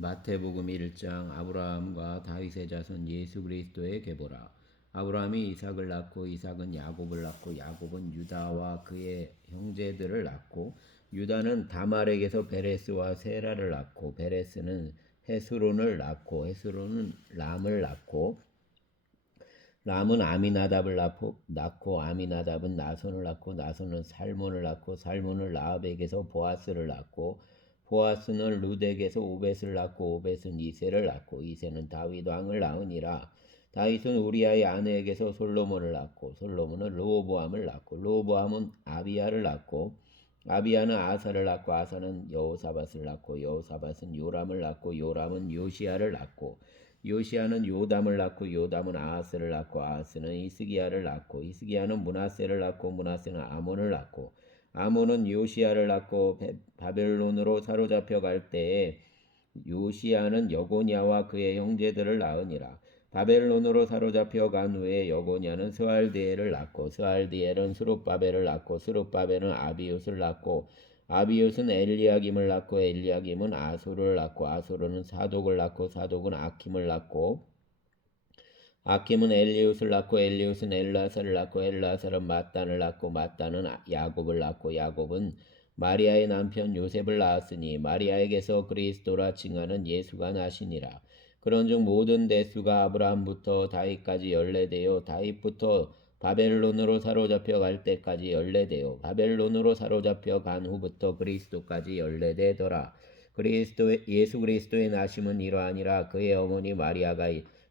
마태복음 1장 아브라함과 다윗의 자손 예수 그리스도의 계보라. 아브라함이 이삭을 낳고 이삭은 야곱을 낳고 야곱은 유다와 그의 형제들을 낳고 유다는 다말에게서 베레스와 세라를 낳고 베레스는 헤스론을 낳고 헤스론은 람을 낳고 람은 아미나답을 낳고 아미나답은 나손을 낳고 나손은 살몬을 낳고 살몬은 라합에게서 보아스를 낳고 보아스는 룻에게서 오벳을 낳고 오벳은 이새를 낳고 이새는 다윗 왕을 낳으니라. 다윗은 우리아의 아내에게서 솔로몬을 낳고 솔로몬은 르호보암을 낳고 르호보암은 아비야를 낳고 아비야는 아사를 낳고 아사는 여호사밧을 낳고 여호사밧은 요람을 낳고 요람은 요시야를 낳고 요시야는 요담을 낳고 요담은 아하스를 낳고 아하스는 이스기야를 낳고 이스기야는 므낫세를 낳고 므낫세는 아몬을 낳고 아몬은 요시야를 낳고 바벨론으로 사로잡혀 갈 때에 요시야는 여고냐와 그의 형제들을 낳으니라. 바벨론으로 사로잡혀 간 후에 여고냐는 스알디엘을 낳고 스알디엘은 스룹바벨을 낳고 스룹바벨은 아비웃을 낳고 아비웃은 엘리야김을 낳고 엘리야김은 아수를 낳고 아수르는 사독을 낳고 사독은 아킴을 낳고 아킴은 엘리웃을 낳고 엘리웃은 엘라사를 낳고 엘라사는 mat단을 낳고 mat단은 야곱을 낳고 야곱은 마리아의 남편 요셉을 낳았으니 마리아에게서 그리스도라 칭하는 예수가 나시니라. 그런즉 모든 대수가 아브라함부터 다윗까지 연례되어 다윗부터 바벨론으로 사로잡혀 갈 때까지 연례되어 바벨론으로 사로잡혀 간 후부터 그리스도까지 연례되더라. 예수 그리스도의 나심은 이러하니라. 그의 어머니 마리아가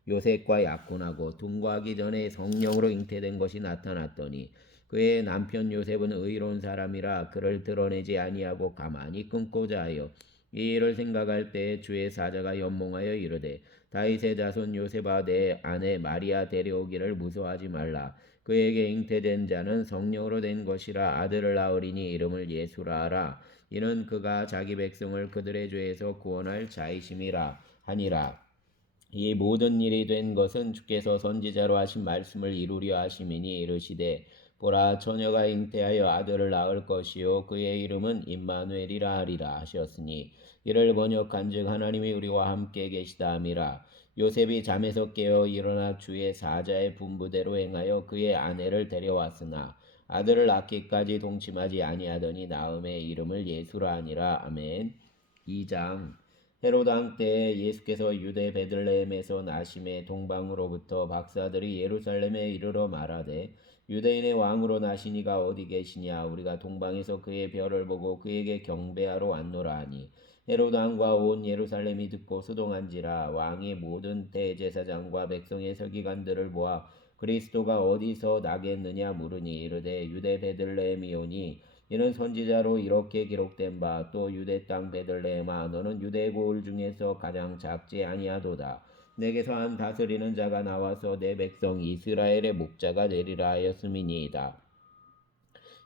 요셉과 약혼하고 동거하기 전에 성령으로 잉태된 것이 나타났더니 그의 남편 요셉은 의로운 사람이라 그를 드러내지 아니하고 가만히 끊고자 하여 이 일을 생각할 때에 주의 사자가 연몽하여 이르되 다윗의 자손 요셉아 내 아내 마리아 데려오기를 무서워하지 말라. 그에게 잉태된 자는 성령으로 된 것이라. 아들을 낳으리니 이름을 예수라 하라. 이는 그가 자기 백성을 그들의 죄에서 구원할 자이심이라 하니라. 이 모든 일이 된 것은 주께서 선지자로 하신 말씀을 이루려 하심이니 이르시되 보라 처녀가 잉태하여 아들을 낳을 것이요 그의 이름은 임마누엘이라 하리라 하셨으니 이를 번역한즉 하나님이 우리와 함께 계시다 함이라. 요셉이 잠에서 깨어 일어나 주의 사자의 분부대로 행하여 그의 아내를 데려왔으나 아들을 낳기까지 동침하지 아니하더니 나음의 이름을 예수라 하니라. 아멘. 2장 헤로드 왕 때에 예수께서 유대 베들레헴에서 나심에 동방으로부터 박사들이 예루살렘에 이르러 말하되 유대인의 왕으로 나시니가 어디 계시냐. 우리가 동방에서 그의 별을 보고 그에게 경배하러 왔노라 하니 헤로드 왕과 온 예루살렘이 듣고 수동한지라. 왕이 모든 대제사장과 백성의 서기관들을 모아 그리스도가 어디서 나겠느냐 물으니 이르되 유대 베들레헴이오니 이는 선지자로 이렇게 기록된 바 또 유대 땅 베들레헴아 너는 유대 고을 중에서 가장 작지 아니하도다. 내게서 한 다스리는 자가 나와서 내 백성 이스라엘의 목자가 되리라 하였음이니이다.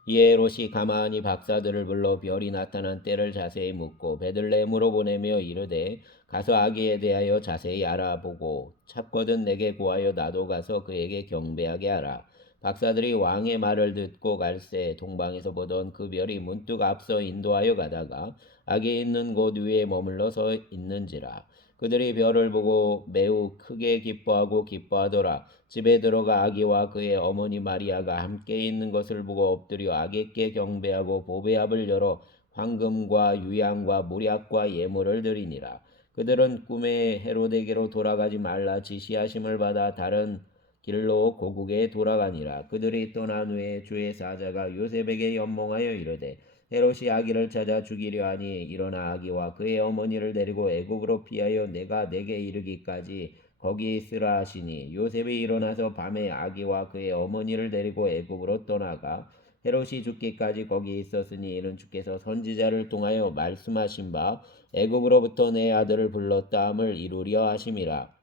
이에 헤롯이 가만히 박사들을 불러 별이 나타난 때를 자세히 묻고 베들레헴으로 보내며 이르되 가서 아기에 대하여 자세히 알아보고 찾거든 내게 구하여 나도 가서 그에게 경배하게 하라. 박사들이 왕의 말을 듣고 갈새 동방에서 보던 그 별이 문득 앞서 인도하여 가다가 아기 있는 곳 위에 머물러 서 있는지라. 그들이 별을 보고 매우 크게 기뻐하더라. 집에 들어가 아기와 그의 어머니 마리아가 함께 있는 것을 보고 엎드려 아기께 경배하고 보배압을 열어 황금과 유향과 몰약과 예물을 드리니라. 그들은 꿈에 헤로데게로 돌아가지 말라 지시하심을 받아 다른 길로 고국에 돌아가니라. 그들이 떠난 후에 주의 사자가 요셉에게 연몽하여 이르되 헤롯이 아기를 찾아 죽이려 하니 일어나 아기와 그의 어머니를 데리고 애굽으로 피하여 내가 내게 이르기까지 거기 있으라 하시니 요셉이 일어나서 밤에 아기와 그의 어머니를 데리고 애굽으로 떠나가 헤롯이 죽기까지 거기 있었으니 이는 주께서 선지자를 통하여 말씀하신 바 애굽으로부터 내 아들을 불렀다 함을 이루려 하심이라.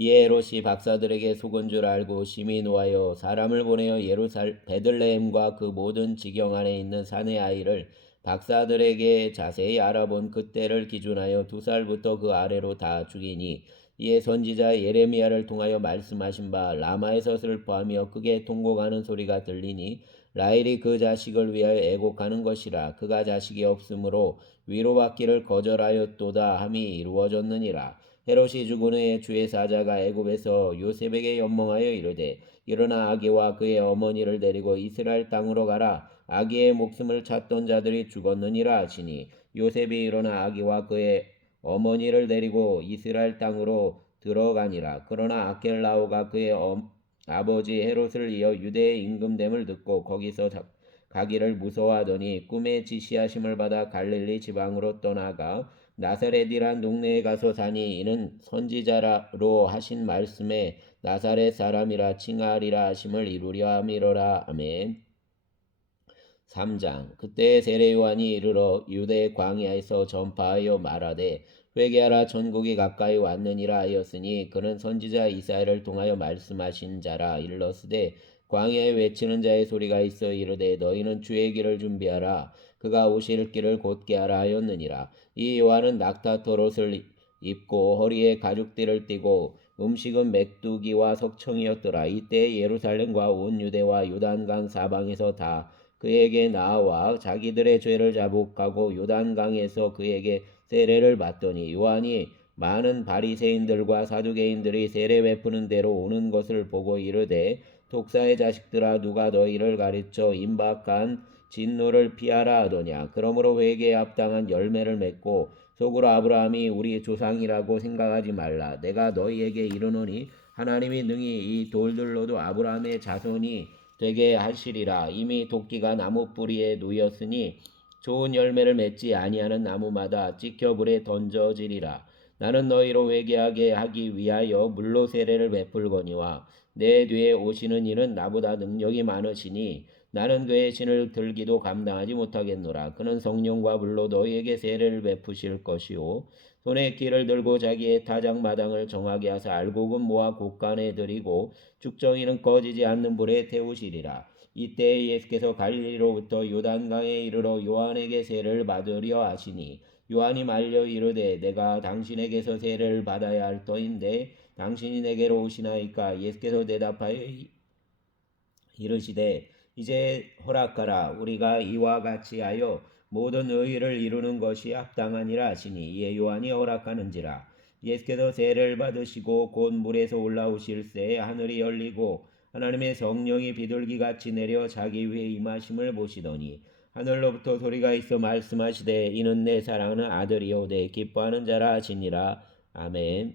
이에 헤롯이 박사들에게 속은 줄 알고 심히 노하여 사람을 보내어 베들레헴과 그 모든 지경 안에 있는 산의 아이를 박사들에게 자세히 알아본 그때를 기준하여 2살부터 그 아래로 다 죽이니 이에 선지자 예레미야를 통하여 말씀하신 바 라마에서 슬퍼하며 크게 통곡하는 소리가 들리니 라헬이 그 자식을 위하여 애곡하는 것이라. 그가 자식이 없으므로 위로받기를 거절하였도다 함이 이루어졌느니라. 헤롯이 죽은 후에 주의 사자가 애굽에서 요셉에게 연몽하여 이르되 일어나 아기와 그의 어머니를 데리고 이스라엘 땅으로 가라. 아기의 목숨을 찾던 자들이 죽었느니라 하시니 요셉이 일어나 아기와 그의 어머니를 데리고 이스라엘 땅으로 들어가니라. 그러나 아켈라오가 그의 아버지 헤롯을 이어 유대의 임금됨을 듣고 거기서 가기를 무서워하더니 꿈에 지시하심을 받아 갈릴리 지방으로 떠나가 나사렛이란 동네에 가서 사니 이는 선지자로 하신 말씀에 나사렛 사람이라 칭하리라 하심을 이루려 함이로라. 아멘. 3장. 그때 세례 요한이 이르러 유대 광야에서 전파하여 말하되 회개하라 천국이 가까이 왔느니라 하였으니 그는 선지자 이사야를 통하여 말씀하신 자라. 일러스되 광야에 외치는 자의 소리가 있어 이르되 너희는 주의 길을 준비하라. 그가 오실 길을 곧게 하라 하였느니라. 이 요한은 낙타토롯을 입고 허리에 가죽띠를 띠고 음식은 메뚜기와 석청이었더라. 이때 예루살렘과 온 유대와 요단강 사방에서 다 그에게 나와 자기들의 죄를 자복하고 요단강에서 그에게 세례를 받더니 요한이 많은 바리새인들과 사두개인들이 세례 베푸는 대로 오는 것을 보고 이르되 독사의 자식들아 누가 너희를 가르쳐 임박한 진노를 피하라 하더냐. 그러므로 회개에 합당한 열매를 맺고 속으로 아브라함이 우리 조상이라고 생각하지 말라. 내가 너희에게 이르노니 하나님이 능히 이 돌들로도 아브라함의 자손이 되게 하시리라. 이미 도끼가 나무 뿌리에 놓였으니 좋은 열매를 맺지 아니하는 나무마다 찍혀 불에 던져지리라. 나는 너희로 회개하게 하기 위하여 물로 세례를 베풀거니와 내 뒤에 오시는 이는 나보다 능력이 많으시니 나는 그의 신을 들기도 감당하지 못하겠노라. 그는 성령과 불로 너희에게 세례를 베푸실 것이요 손에 끼를 들고 자기의 타작마당을 정하게 하사 알곡은 모아 곳간에 들이고 죽정이는 꺼지지 않는 불에 태우시리라. 이때 예수께서 갈릴리로부터 요단강에 이르러 요한에게 세례를 받으려 하시니 요한이 말려 이르되 내가 당신에게서 세례를 받아야 할 터인데 당신이 내게로 오시나이까. 예수께서 대답하여 이르시되 이제 허락하라. 우리가 이와 같이 하여 모든 의의를 이루는 것이 합당하니라 하시니 이에 요한이 허락하는지라. 예수께서 세례를 받으시고 곧 물에서 올라오실새 하늘이 열리고 하나님의 성령이 비둘기같이 내려 자기 위에 임하심을 보시더니 하늘로부터 소리가 있어 말씀하시되 이는 내 사랑하는 아들이요 내 기뻐하는 자라 하시니라. 아멘.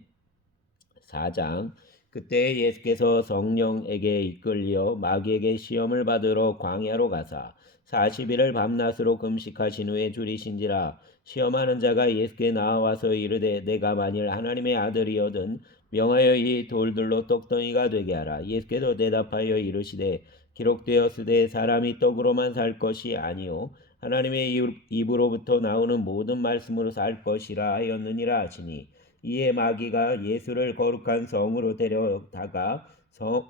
4장. 그때 예수께서 성령에게 이끌려 마귀에게 시험을 받으러 광야로 가사 40일을 밤낮으로 금식하신 후에 줄이신지라. 시험하는 자가 예수께 나와서 이르되 내가 만일 하나님의 아들이거든 명하여 이 돌들로 떡덩이가 되게 하라. 예수께서 대답하여 이르시되 기록되었으되 사람이 떡으로만 살 것이 아니요 하나님의 입으로부터 나오는 모든 말씀으로 살 것이라 하였느니라 하시니 이에 마귀가 예수를 거룩한 성으로 데려다가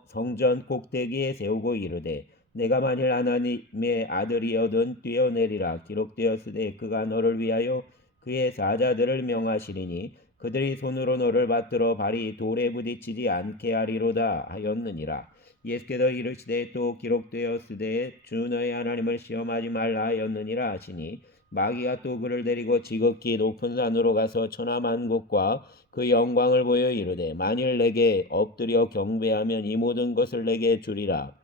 성전 꼭대기에 세우고 이르되 내가 만일 하나님의 아들이여든 뛰어내리라. 기록되었으되 그가 너를 위하여 그의 사자들을 명하시리니 그들이 손으로 너를 받들어 발이 돌에 부딪히지 않게 하리로다 하였느니라. 예수께서 이르시되 또 기록되었으되 주 너의 하나님을 시험하지 말라 하였느니라 하시니 마귀가 또 그를 데리고 지극히 높은 산으로 가서 천하만국과 그 영광을 보여 이르되 만일 내게 엎드려 경배하면 이 모든 것을 내게 주리라.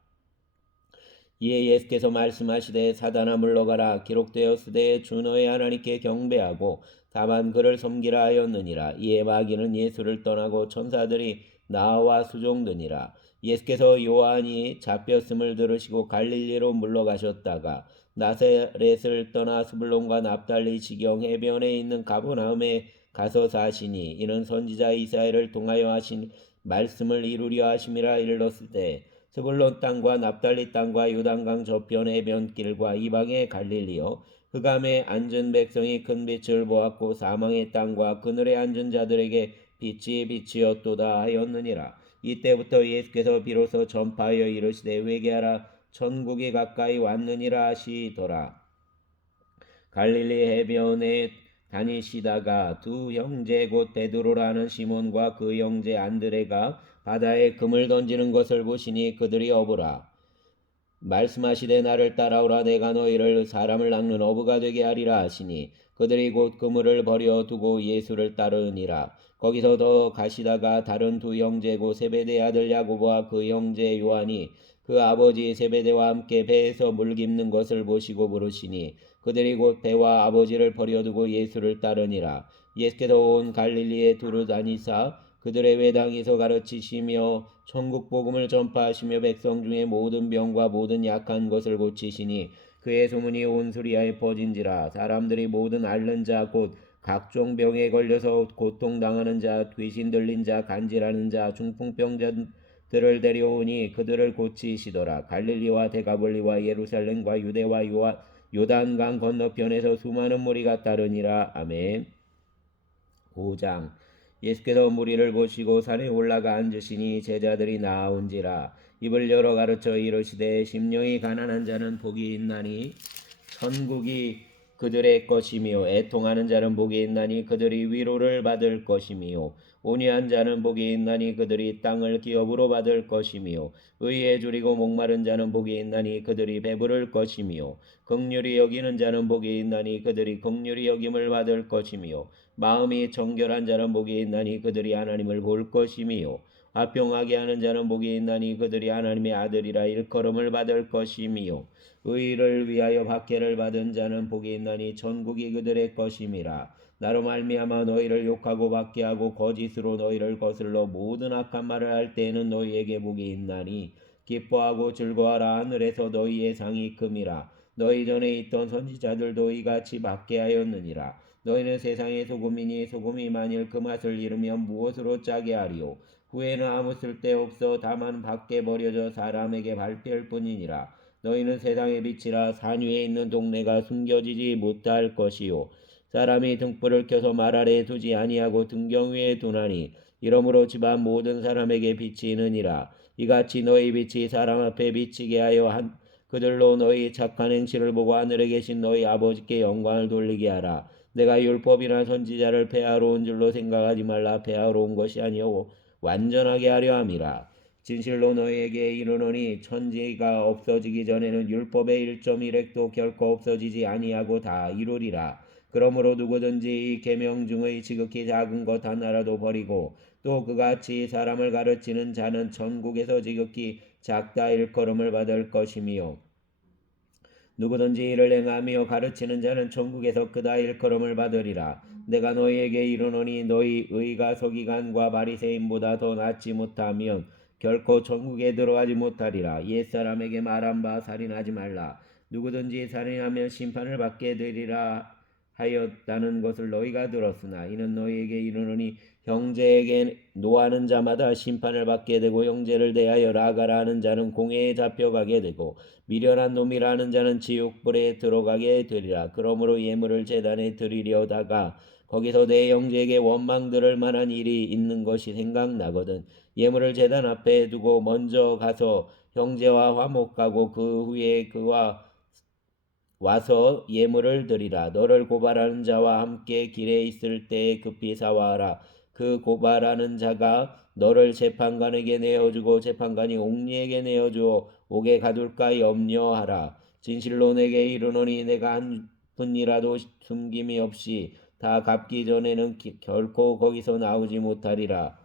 이에 예수께서 말씀하시되 사단아 물러가라. 기록되었으되 주 너의 하나님께 경배하고 다만 그를 섬기라 하였느니라. 이에 마귀는 예수를 떠나고 천사들이 나와 수종드니라. 예수께서 요한이 잡혔음을 들으시고 갈릴리로 물러가셨다가 나사렛을 떠나 스불론과 납달리 지경 해변에 있는 가버나움에 가서 사시니 이는 선지자 이사야를 통하여 하신 말씀을 이루려 하심이라. 일렀을 스불론 땅과 납달리 땅과 요단강 저편 해변길과 이방의 갈릴리여 흑암에 앉은 백성이 큰 빛을 보았고 사망의 땅과 그늘에 앉은 자들에게 빛이 빛이었도다 하였느니라. 이때부터 예수께서 비로소 전파하여 이르시되 회개하라 천국이 가까이 왔느니라 하시더라. 갈릴리 해변에 다니시다가 두 형제 곧 베드로라는 시몬과 그 형제 안드레가 바다에 금을 던지는 것을 보시니 그들이 어부라. 말씀하시되 나를 따라오라. 내가 너희를 사람을 낚는 어부가 되게 하리라 하시니 그들이 곧 그물을 버려 두고 예수를 따르니라. 거기서 더 가시다가 다른 두 형제고 세베대 아들 야고보와 그 형제 요한이 그 아버지 세베대와 함께 배에서 물 깁는 것을 보시고 부르시니 그들이 곧 배와 아버지를 버려두고 예수를 따르니라. 예수께서 온 갈릴리에 두루 다니사 그들의 회당에서 가르치시며 천국 복음을 전파하시며 백성 중에 모든 병과 모든 약한 것을 고치시니 그의 소문이 온 수리아에 퍼진지라. 사람들이 모든 앓는 자 곧 각종 병에 걸려서 고통당하는 자, 귀신 들린 자, 간질하는 자, 중풍병자들을 데려오니 그들을 고치시더라. 갈릴리와 데가볼리와 예루살렘과 유대와 요단강 건너편에서 수많은 무리가 따르니라. 아멘. 5장. 예수께서 무리를 보시고 산에 올라가 앉으시니 제자들이 나아온지라. 입을 열어 가르쳐 이르시되 심령이 가난한 자는 복이 있나니 천국이 그들의 것이며 애통하는 자는 복이 있나니 그들이 위로를 받을 것이며 온유한 자는 복이 있나니 그들이 땅을 기업으로 받을 것이며 의에 줄이고 목마른 자는 복이 있나니 그들이 배부를 것이며 긍휼히 여기는 자는 복이 있나니 그들이 긍휼히 여김을 받을 것이며 마음이 정결한 자는 복이 있나니 그들이 하나님을 볼 것이며 화평하게 하는 자는 복이 있나니 그들이 하나님의 아들이라 일컬음을 받을 것이며 의를 위하여 박해를 받은 자는 복이 있나니 천국이 그들의 것임이라. 나로 말미암아 너희를 욕하고 박해하고 거짓으로 너희를 거슬러 모든 악한 말을 할 때에는 너희에게 복이 있나니 기뻐하고 즐거워하라. 하늘에서 너희의 상이 큼이라. 너희 전에 있던 선지자들도 이같이 박해하였느니라. 너희는 세상의 소금이니 소금이 만일 그 맛을 잃으면 무엇으로 짜게 하리요. 후에는 아무 쓸데없어 다만 밖에 버려져 사람에게 밟힐 뿐이니라. 너희는 세상의 빛이라. 산 위에 있는 동네가 숨겨지지 못할 것이요 사람이 등불을 켜서 말 아래에 두지 아니하고 등경 위에 두나니 이러므로 집안 모든 사람에게 비치느니라. 이같이 너희 빛이 사람 앞에 비치게 하여 그들로 너희 착한 행실을 보고 하늘에 계신 너희 아버지께 영광을 돌리게 하라. 내가 율법이나 선지자를 폐하러 온 줄로 생각하지 말라. 폐하러 온 것이 아니오 완전하게 하려 함이라. 진실로 너희에게 이르노니 천지가 없어지기 전에는 율법의 1.1획도 결코 없어지지 아니하고 다 이루리라. 그러므로 누구든지 이 계명 중의 지극히 작은 것 하나라도 버리고 또 그같이 사람을 가르치는 자는 천국에서 지극히 작다 일컬음을 받을 것이며 누구든지 이를 행하며 가르치는 자는 천국에서 그다 일컬음을 받으리라. 내가 너희에게 이르노니 너희 의가 서기관과 바리새인보다 더 낫지 못하면 결코 천국에 들어가지 못하리라. 옛사람에게 말한 바 살인하지 말라. 누구든지 살인하면 심판을 받게 되리라 하였다는 것을 너희가 들었으나 이는 너희에게 이르노니 형제에게 노하는 자마다 심판을 받게 되고 형제를 대하여 라가라 하는 자는 공회에 잡혀가게 되고 미련한 놈이라는 자는 지옥불에 들어가게 되리라. 그러므로 예물을 제단에 드리려다가 거기서 내 형제에게 원망 들을 만한 일이 있는 것이 생각나거든 예물을 제단 앞에 두고 먼저 가서 형제와 화목하고 그 후에 그와 와서 예물을 드리라. 너를 고발하는 자와 함께 길에 있을 때에 급히 사와하라. 그 고발하는 자가 너를 재판관에게 내어주고 재판관이 옥리에게 내어주어 옥에 가둘까 염려하라. 진실로 내게 이르노니 내가 한 푼이라도 숨김이 없이 다 갚기 전에는 결코 거기서 나오지 못하리라.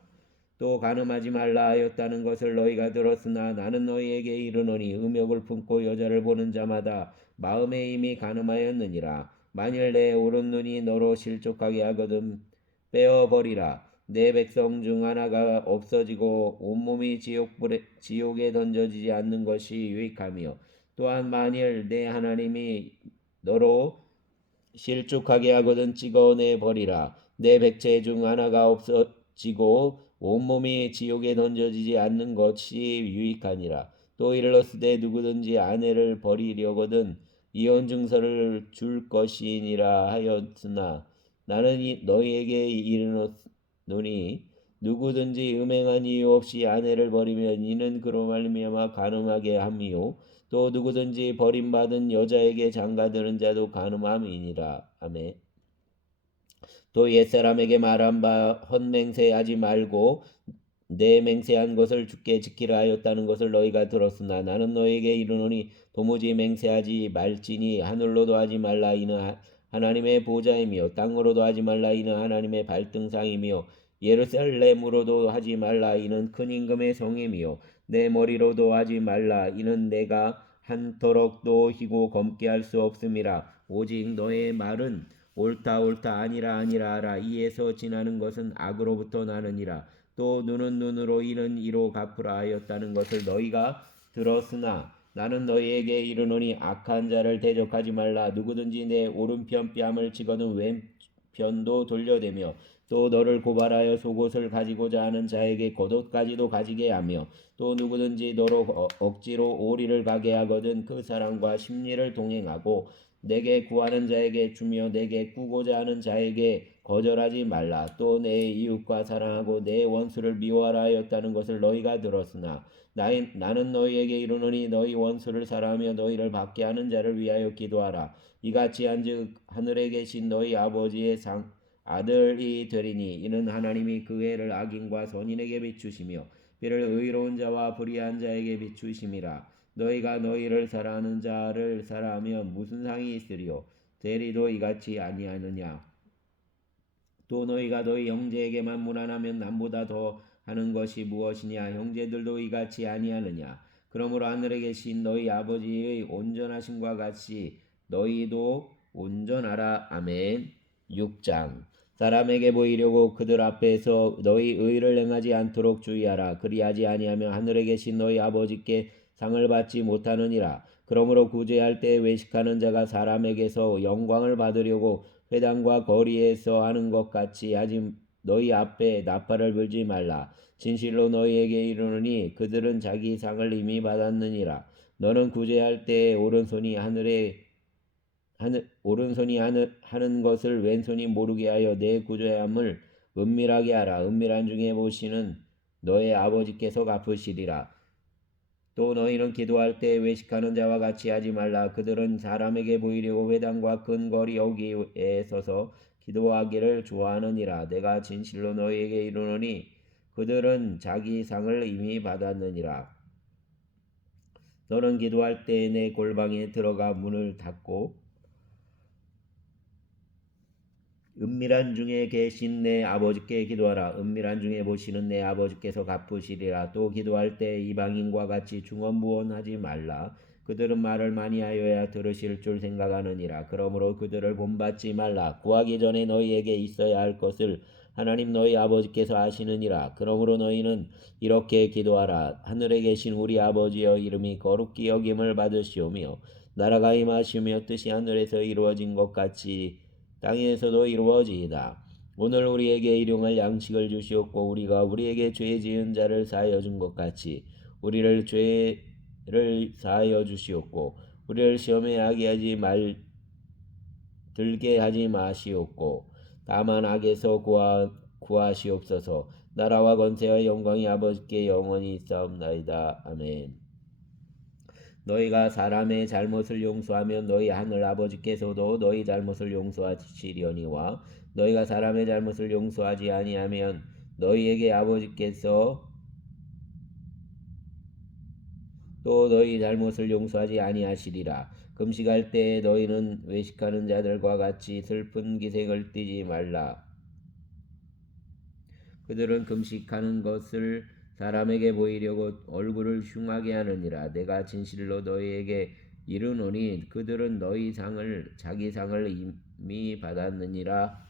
또 간음하지 말라 하였다는 것을 너희가 들었으나 나는 너희에게 이르노니 음욕을 품고 여자를 보는 자마다 마음에 이미 간음하였느니라. 만일 내 오른눈이 너로 실족하게 하거든 빼어버리라. 내 백성 중 하나가 없어지고 온몸이 지옥에 던져지지 않는 것이 유익하며 또한 만일 내 하나님이 너로 실족하게 하거든 찍어내 버리라. 내 백체 중 하나가 없어지고 온몸이 지옥에 던져지지 않는 것이 유익하니라. 또 이르렀으되 누구든지 아내를 버리려거든 이혼 증서를 줄 것이니라 하였으나 나는 너희에게 이르노니 누구든지 음행한 이유 없이 아내를 버리면 이는 그로 말미암아 간음하게 함이요 또 누구든지 버림받은 여자에게 장가드는 자도 간음함이니라. 아멘. 또 옛사람에게 말한 바 헛맹세하지 말고 내 맹세한 것을 주께 지키라 하였다는 것을 너희가 들었으나 나는 너희에게 이르노니 도무지 맹세하지 말지니 하늘로도 하지 말라 이는 하나님의 보좌이며 땅으로도 하지 말라 이는 하나님의 발등상이며 예루살렘으로도 하지 말라 이는 큰 임금의 성이며 내 머리로도 하지 말라 이는 내가 한터럭도 희고 검게 할 수 없음이라. 오직 너의 말은 옳다 옳다 아니라 아니라 하라. 이에서 지나는 것은 악으로부터 나느니라. 또 눈은 눈으로 이는 이로 갚으라 하였다는 것을 너희가 들었으나 나는 너희에게 이르노니 악한 자를 대적하지 말라. 누구든지 내 오른편 뺨을 치거든 왼편도 돌려대며 또 너를 고발하여 속옷을 가지고자 하는 자에게 겉옷까지도 가지게 하며 또 누구든지 너로 억지로 오리를 가게 하거든 그 사람과 심리를 동행하고 내게 구하는 자에게 주며 내게 꾸고자 하는 자에게 거절하지 말라. 또 내 이웃과 사랑하고 내 원수를 미워하라 하였다는 것을 너희가 들었으나 나는 너희에게 이르노니 너희 원수를 사랑하며 너희를 받게 하는 자를 위하여 기도하라. 이같이 한즉 하늘에 계신 너희 아버지의 아들이 되리니 이는 하나님이 그 해를 악인과 선인에게 비추시며 비를 의로운 자와 불의한 자에게 비추심이라. 너희가 너희를 사랑하는 자를 사랑하면 무슨 상이 있으리요? 대리도 이같이 아니하느냐? 또 너희가 너희 형제에게만 무난하면 남보다 더 하는 것이 무엇이냐? 형제들도 이같이 아니하느냐? 그러므로 하늘에 계신 너희 아버지의 온전하심과 같이 너희도 온전하라. 아멘. 6장 사람에게 보이려고 그들 앞에서 너희 의를 행하지 않도록 주의하라. 그리하지 아니하면 하늘에 계신 너희 아버지께 상을 받지 못하느니라. 그러므로 구제할 때 외식하는 자가 사람에게서 영광을 받으려고 회당과 거리에서 하는 것 같이 하지 너희 앞에 나팔을 불지 말라. 진실로 너희에게 이르노니 그들은 자기 상을 이미 받았느니라. 너는 구제할 때 오른손이 하는 것을 왼손이 모르게 하여 내 구제함을 은밀하게 하라. 은밀한 중에 보시는 너의 아버지께서 갚으시리라. 또 너희는 기도할 때 외식하는 자와 같이 하지 말라. 그들은 사람에게 보이려고 회당과 큰 거리 여기에 서서 기도하기를 좋아하느니라. 내가 진실로 너희에게 이르노니 그들은 자기 상을 이미 받았느니라. 너는 기도할 때 내 골방에 들어가 문을 닫고 은밀한 중에 계신 내 아버지께 기도하라. 은밀한 중에 보시는 내 아버지께서 갚으시리라. 또 기도할 때 이방인과 같이 중언부언하지 말라. 그들은 말을 많이 하여야 들으실 줄 생각하느니라. 그러므로 그들을 본받지 말라. 구하기 전에 너희에게 있어야 할 것을 하나님 너희 아버지께서 아시느니라. 그러므로 너희는 이렇게 기도하라. 하늘에 계신 우리 아버지여, 이름이 거룩히 여김을 받으시오며 나라가 임하시며 뜻이 하늘에서 이루어진 것 같이 땅에서도 이루어지이다. 오늘 우리에게 일용할 양식을 주시옵고 우리가 우리에게 죄 지은 자를 사하여 준 것 같이 우리를 죄를 사하여 주시옵고 우리를 시험에 들게 하지 마시옵고 다만 악에서 구하시옵소서. 나라와 권세와 영광이 아버지께 영원히 있사옵나이다. 아멘. 너희가 사람의 잘못을 용서하면 너희 하늘 아버지께서도 너희 잘못을 용서하시려니와 너희가 사람의 잘못을 용서하지 아니하면 너희에게 아버지께서 또 너희 잘못을 용서하지 아니하시리라. 금식할 때 너희는 외식하는 자들과 같이 슬픈 기색을 띠지 말라. 그들은 금식하는 것을 사람에게 보이려고 얼굴을 흉하게 하느니라. 내가 진실로 너희에게 이르노니 그들은 자기 상을 이미 받았느니라.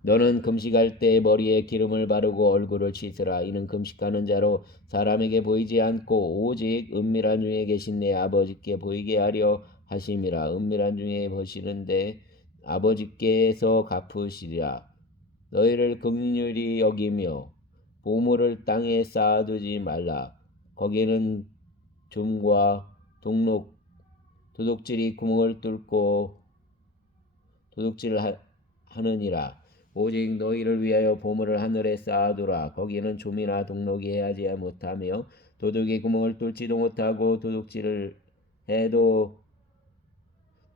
너는 금식할 때 머리에 기름을 바르고 얼굴을 씻으라. 이는 금식하는 자로 사람에게 보이지 않고 오직 은밀한 중에 계신 내 아버지께 보이게 하려 하심이라. 은밀한 중에 보시는데 아버지께서 갚으시리라. 너희를 긍휼히 여기며 보물을 땅에 쌓아두지 말라. 거기에는 좀과 도둑질이 구멍을 뚫고 도둑질하느니라. 오직 너희를 위하여 보물을 하늘에 쌓아두라. 거기에는 좀이나 동록이 해하지 못하며 도둑이 구멍을 뚫지도 못하고 도둑질을 해도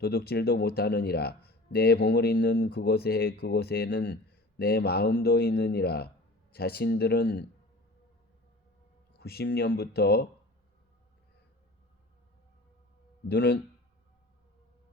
도둑질도 못하느니라. 내 보물 있는 그곳에는 내 마음도 있느니라. 자신들은 90년부터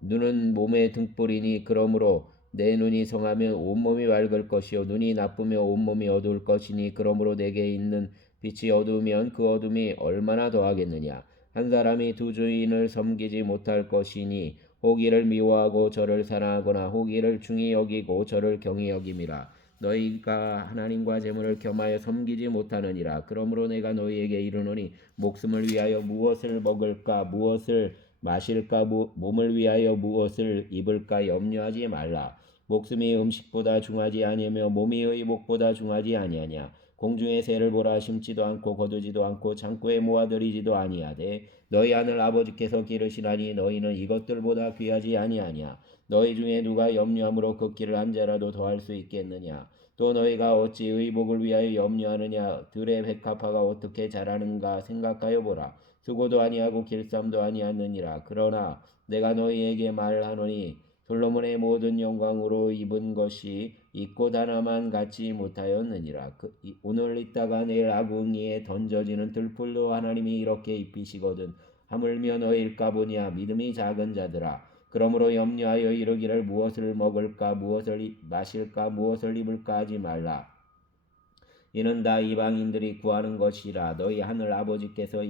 눈은 몸의 등불이니 그러므로 내 눈이 성하면 온몸이 밝을 것이요 눈이 나쁘며 온몸이 어두울 것이니 그러므로 내게 있는 빛이 어두우면 그 어둠이 얼마나 더하겠느냐. 한 사람이 두 주인을 섬기지 못할 것이니 혹 이를 미워하고 저를 사랑하거나 혹 이를 중히 여기고 저를 경히 여김이라. 너희가 하나님과 재물을 겸하여 섬기지 못하느니라. 그러므로 내가 너희에게 이르노니 목숨을 위하여 무엇을 먹을까 무엇을 마실까 몸을 위하여 무엇을 입을까 염려하지 말라. 목숨이 음식보다 중하지 아니하며 몸이 의복보다 중하지 아니하냐. 공중의 새를 보라. 심지도 않고 거두지도 않고 창고에 모아들이지도 아니하되 너희 하늘 아버지께서 기르시나니 너희는 이것들보다 귀하지 아니하냐. 너희 중에 누가 염려함으로 그 길을 한 자라도 더할 수 있겠느냐. 또 너희가 어찌 의복을 위하여 염려하느냐. 들의 백합화가 어떻게 자라는가 생각하여 보라. 수고도 아니하고 길쌈도 아니하느니라. 그러나 내가 너희에게 말하노니 솔로몬의 모든 영광으로 입은 것이 있고 하나만 갖지 못하였느니라. 오늘 있다가 내일 아궁이에 던져지는 들풀도 하나님이 이렇게 입히시거든. 하물며 너희일까 보냐. 믿음이 작은 자들아. 그러므로 염려하여 이르기를 무엇을 먹을까 무엇을 마실까 무엇을 입을까 하지 말라. 이는 다 이방인들이 구하는 것이라. 너희 하늘 아버지께서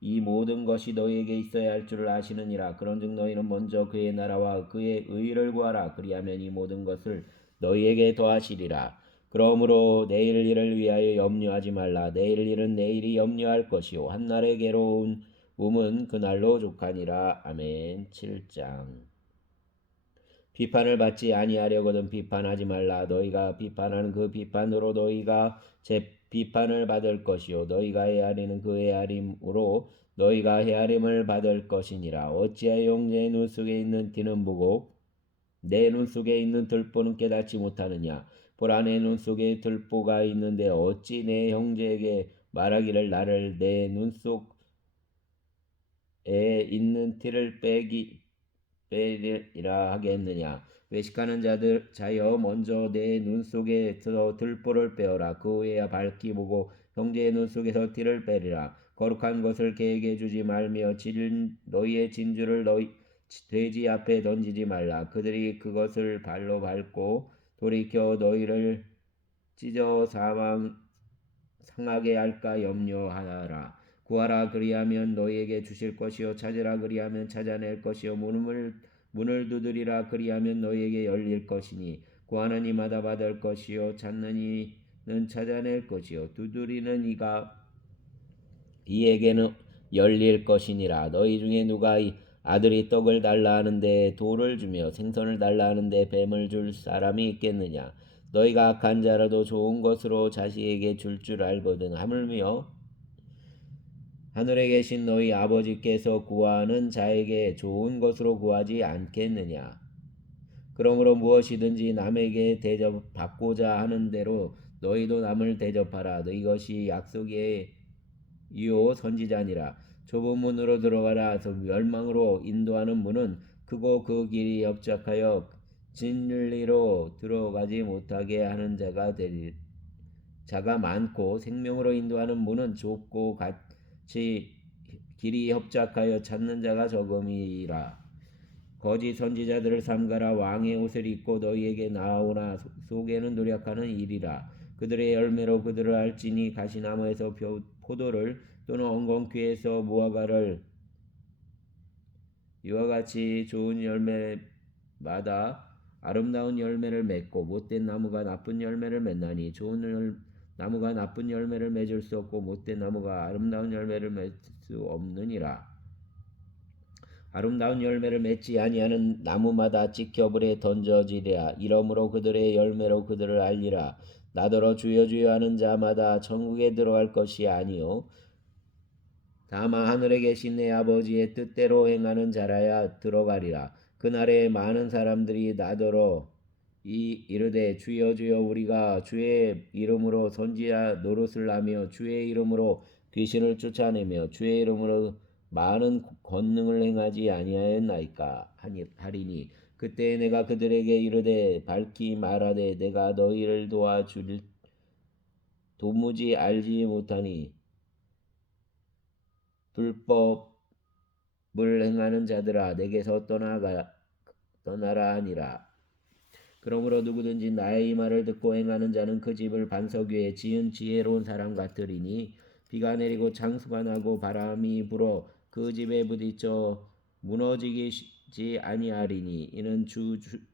이 모든 것이 너희에게 있어야 할 줄을 아시느니라. 그런즉 너희는 먼저 그의 나라와 그의 의를 구하라. 그리하면 이 모든 것을 너희에게 더하시리라. 그러므로 내일 일을 위하여 염려하지 말라. 내일 일은 내일이 염려할 것이요 한날의 괴로운 몸은 그날로 족하니라. 아멘. 7장. 비판을 받지 아니하려거든 비판하지 말라. 너희가 비판하는 그 비판으로 너희가 제 비판을 받을 것이요 너희가 헤아리는 그 헤아림으로 너희가 헤아림을 받을 것이니라. 어찌하여 형제의 눈 속에 있는 티는 보고 내 눈 속에 있는 들보는 깨닫지 못하느냐. 보라, 내 눈 속에 들보가 있는데 어찌 내 형제에게 말하기를 나를 내 눈 속에 있는 티를 빼리라 하겠느냐. 외식하는 자여 먼저 내 눈 속에서 들보를 빼어라. 그 후에야 밝히 보고 형제의 눈 속에서 티를 빼리라. 거룩한 것을 개에게 주지 말며 너희의 진주를 너희 돼지 앞에 던지지 말라. 그들이 그것을 발로 밟고 돌이켜 너희를 찢어 상하게 할까 염려하라. 구하라 그리하면 너희에게 주실 것이요 찾으라 그리하면 찾아낼 것이요 문을 두드리라 그리하면 너희에게 열릴 것이니 구하는 이마다 받을 것이요 찾는 이는 찾아낼 것이요 두드리는 이에게는 열릴 것이니라. 너희 중에 누가 아들이 떡을 달라 하는데 돌을 주며 생선을 달라 하는데 뱀을 줄 사람이 있겠느냐. 너희가 악한 자라도 좋은 것으로 자식에게 줄 알거든. 하물며 하늘에 계신 너희 아버지께서 구하는 자에게 좋은 것으로 구하지 않겠느냐. 그러므로 무엇이든지 남에게 대접받고자 하는 대로 너희도 남을 대접하라. 이것이 약속의 이요 선지자니라. 좁은 문으로 들어가라. 멸망으로 인도하는 문은 크고 그 길이 협착하여 진리로 들어가지 못하게 하는 자가 많고 생명으로 인도하는 문은 좁고 같이 길이 협착하여 찾는 자가 적음이라. 거짓 선지자들을 삼가라. 왕의 옷을 입고 너희에게 나오나 속에는 노력하는 일이라. 그들의 열매로 그들을 알지니 가시나무에서 포도를 또는 엉겅퀴에서 무화과를 이와 같이 좋은 열매마다 아름다운 열매를 맺고 못된 나무가 나쁜 열매를 맺나니 좋은 나무가 나쁜 열매를 맺을 수 없고 못된 나무가 아름다운 열매를 맺을 수 없느니라. 아름다운 열매를 맺지 아니하는 나무마다 찍혀 불에 던져지리라. 이러므로 그들의 열매로 그들을 알리라. 나더러 주여 주여 하는 자마다 천국에 들어갈 것이 아니요 다만 하늘에 계신 내 아버지의 뜻대로 행하는 자라야 들어가리라. 그날에 많은 사람들이 나더러 이르되 주여 주여 우리가 주의 이름으로 선지자 노릇을 하며 주의 이름으로 귀신을 쫓아내며 주의 이름으로 많은 권능을 행하지 아니하였나이까 하리니 그때 내가 그들에게 이르되 밝히 말하되 내가 너희를 도와줄 도무지 알지 못하니 불법을 행하는 자들아 내게서 떠나라 하니라. 그러므로 누구든지 나의 이 말을 듣고 행하는 자는 그 집을 반석 위에 지은 지혜로운 사람 같으리니 비가 내리고 창수가 나고 바람이 불어 그 집에 부딪혀 무너지지 아니하리니 이는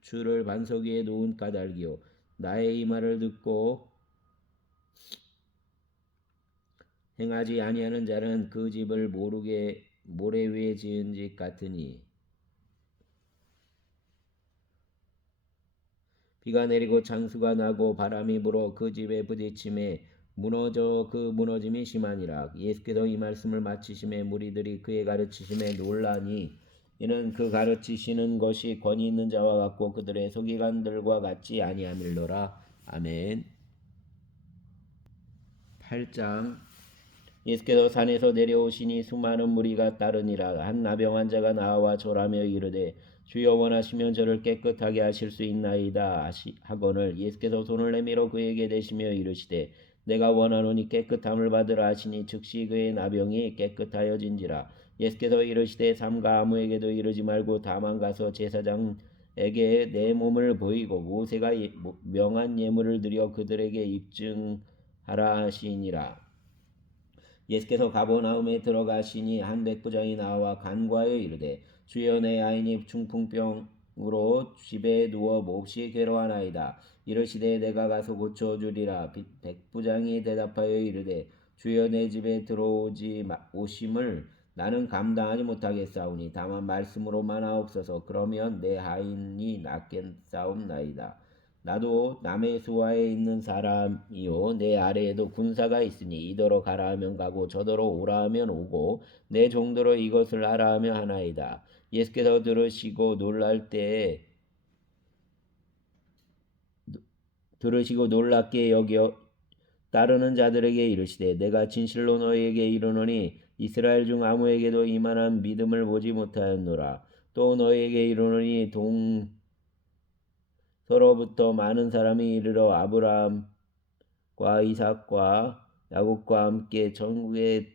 주를 반석 위에 놓은 까닭이요 나의 이 말을 듣고 행하지 아니하는 자는 그 집을 모래 위에 지은 집 같으니 비가 내리고 창수가 나고 바람이 불어 그 집에 부딪힘에 무너져 그 무너짐이 심하니라. 예수께서 이 말씀을 마치심에 무리들이 그의 가르치심에 놀라니 이는 그 가르치시는 것이 권위 있는 자와 같고 그들의 서기관들과 같지 아니함일러라. 아멘. 8장 예수께서 산에서 내려오시니 수많은 무리가 따르니라. 한 나병 환자가 나와 절하며 이르되 주여 원하시면 저를 깨끗하게 하실 수 있나이다 하거늘 예수께서 손을 내밀어 그에게 대시며 이르시되 내가 원하노니 깨끗함을 받으라 하시니 즉시 그의 나병이 깨끗하여진지라. 예수께서 이르시되 삼가 아무에게도 이르지 말고 다만 가서 제사장에게 내 몸을 보이고 모세가 명한 예물을 드려 그들에게 입증하라 하시니라. 예수께서 가버나움에 들어가시니 한 백부장이 나와 간구하여 이르되 주여 내 아이니 중풍병으로 집에 누워 몹시 괴로워하나이다. 이르시되 내가 가서 고쳐주리라. 백부장이 대답하여 이르되 주여 내 집에 오심을 나는 감당하지 못하겠사오니 다만 말씀으로만 하옵소서. 그러면 내 아이니 낫겠사옵나이다. 나도 남의 수하에 있는 사람이요 내 아래에도 군사가 있으니 이더러 가라 하면 가고 저더러 오라 하면 오고 내 종더러 이것을 하라 하면 하나이다. 예수께서 들으시고 놀랍게 여겨 따르는 자들에게 이르시되 내가 진실로 너희에게 이르노니 이스라엘 중 아무에게도 이만한 믿음을 보지 못하였노라. 또 너희에게 이르노니 서로부터 많은 사람이 이르러 아브라함과 이삭과 야곱과 함께 천국에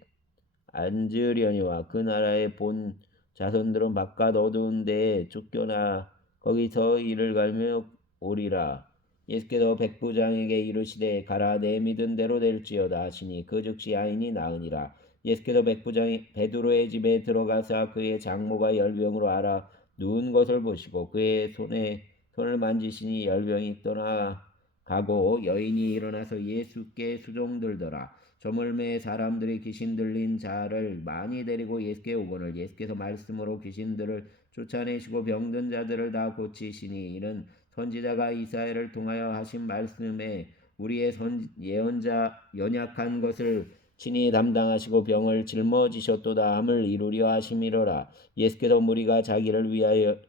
앉으려니와 그 나라의 본 자손들은 바깥 어두운 데에 쫓겨나 거기서 이를 갈며 오리라. 예수께서 백부장에게 이르시되 가라 내 믿은 대로 될지어다 하시니 그 즉시 아인이 나으니라. 예수께서 백부장이 베드로의 집에 들어가사 그의 장모가 열병으로 앓아 누운 것을 보시고 그의 손을 만지시니 열병이 떠나가고 여인이 일어나서 예수께 수종들더라. 저물매 사람들이 귀신 들린 자를 많이 데리고 예수께 오거늘 예수께서 말씀으로 귀신들을 쫓아내시고 병든 자들을 다 고치시니 이는 선지자가 이사야를 통하여 하신 말씀에 우리의 예언자 연약한 것을 친히 담당하시고 병을 짊어지셨도다 함을 이루려 하심이로라. 예수께서 무리가 자기를 위하여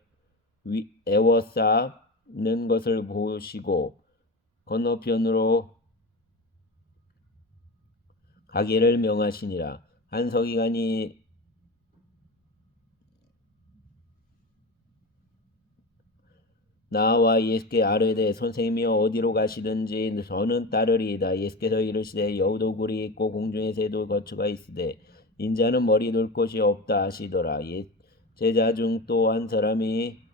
애워싸는 것을 보시고 건너편으로 가기를 명하시니라. 한 서기관이 나와 예수께 아뢰되 선생님이여 어디로 가시든지 저는 따르리이다. 예수께서 이르시되 여우도 굴이 있고 공중의 새도 거처가 있으되 인자는 머리 둘 곳이 없다 하시더라. 제자 중 또 한 사람이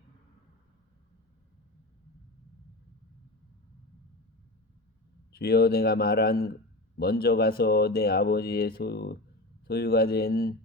주여 내가 말한 먼저 가서 내 아버지의 소유가 된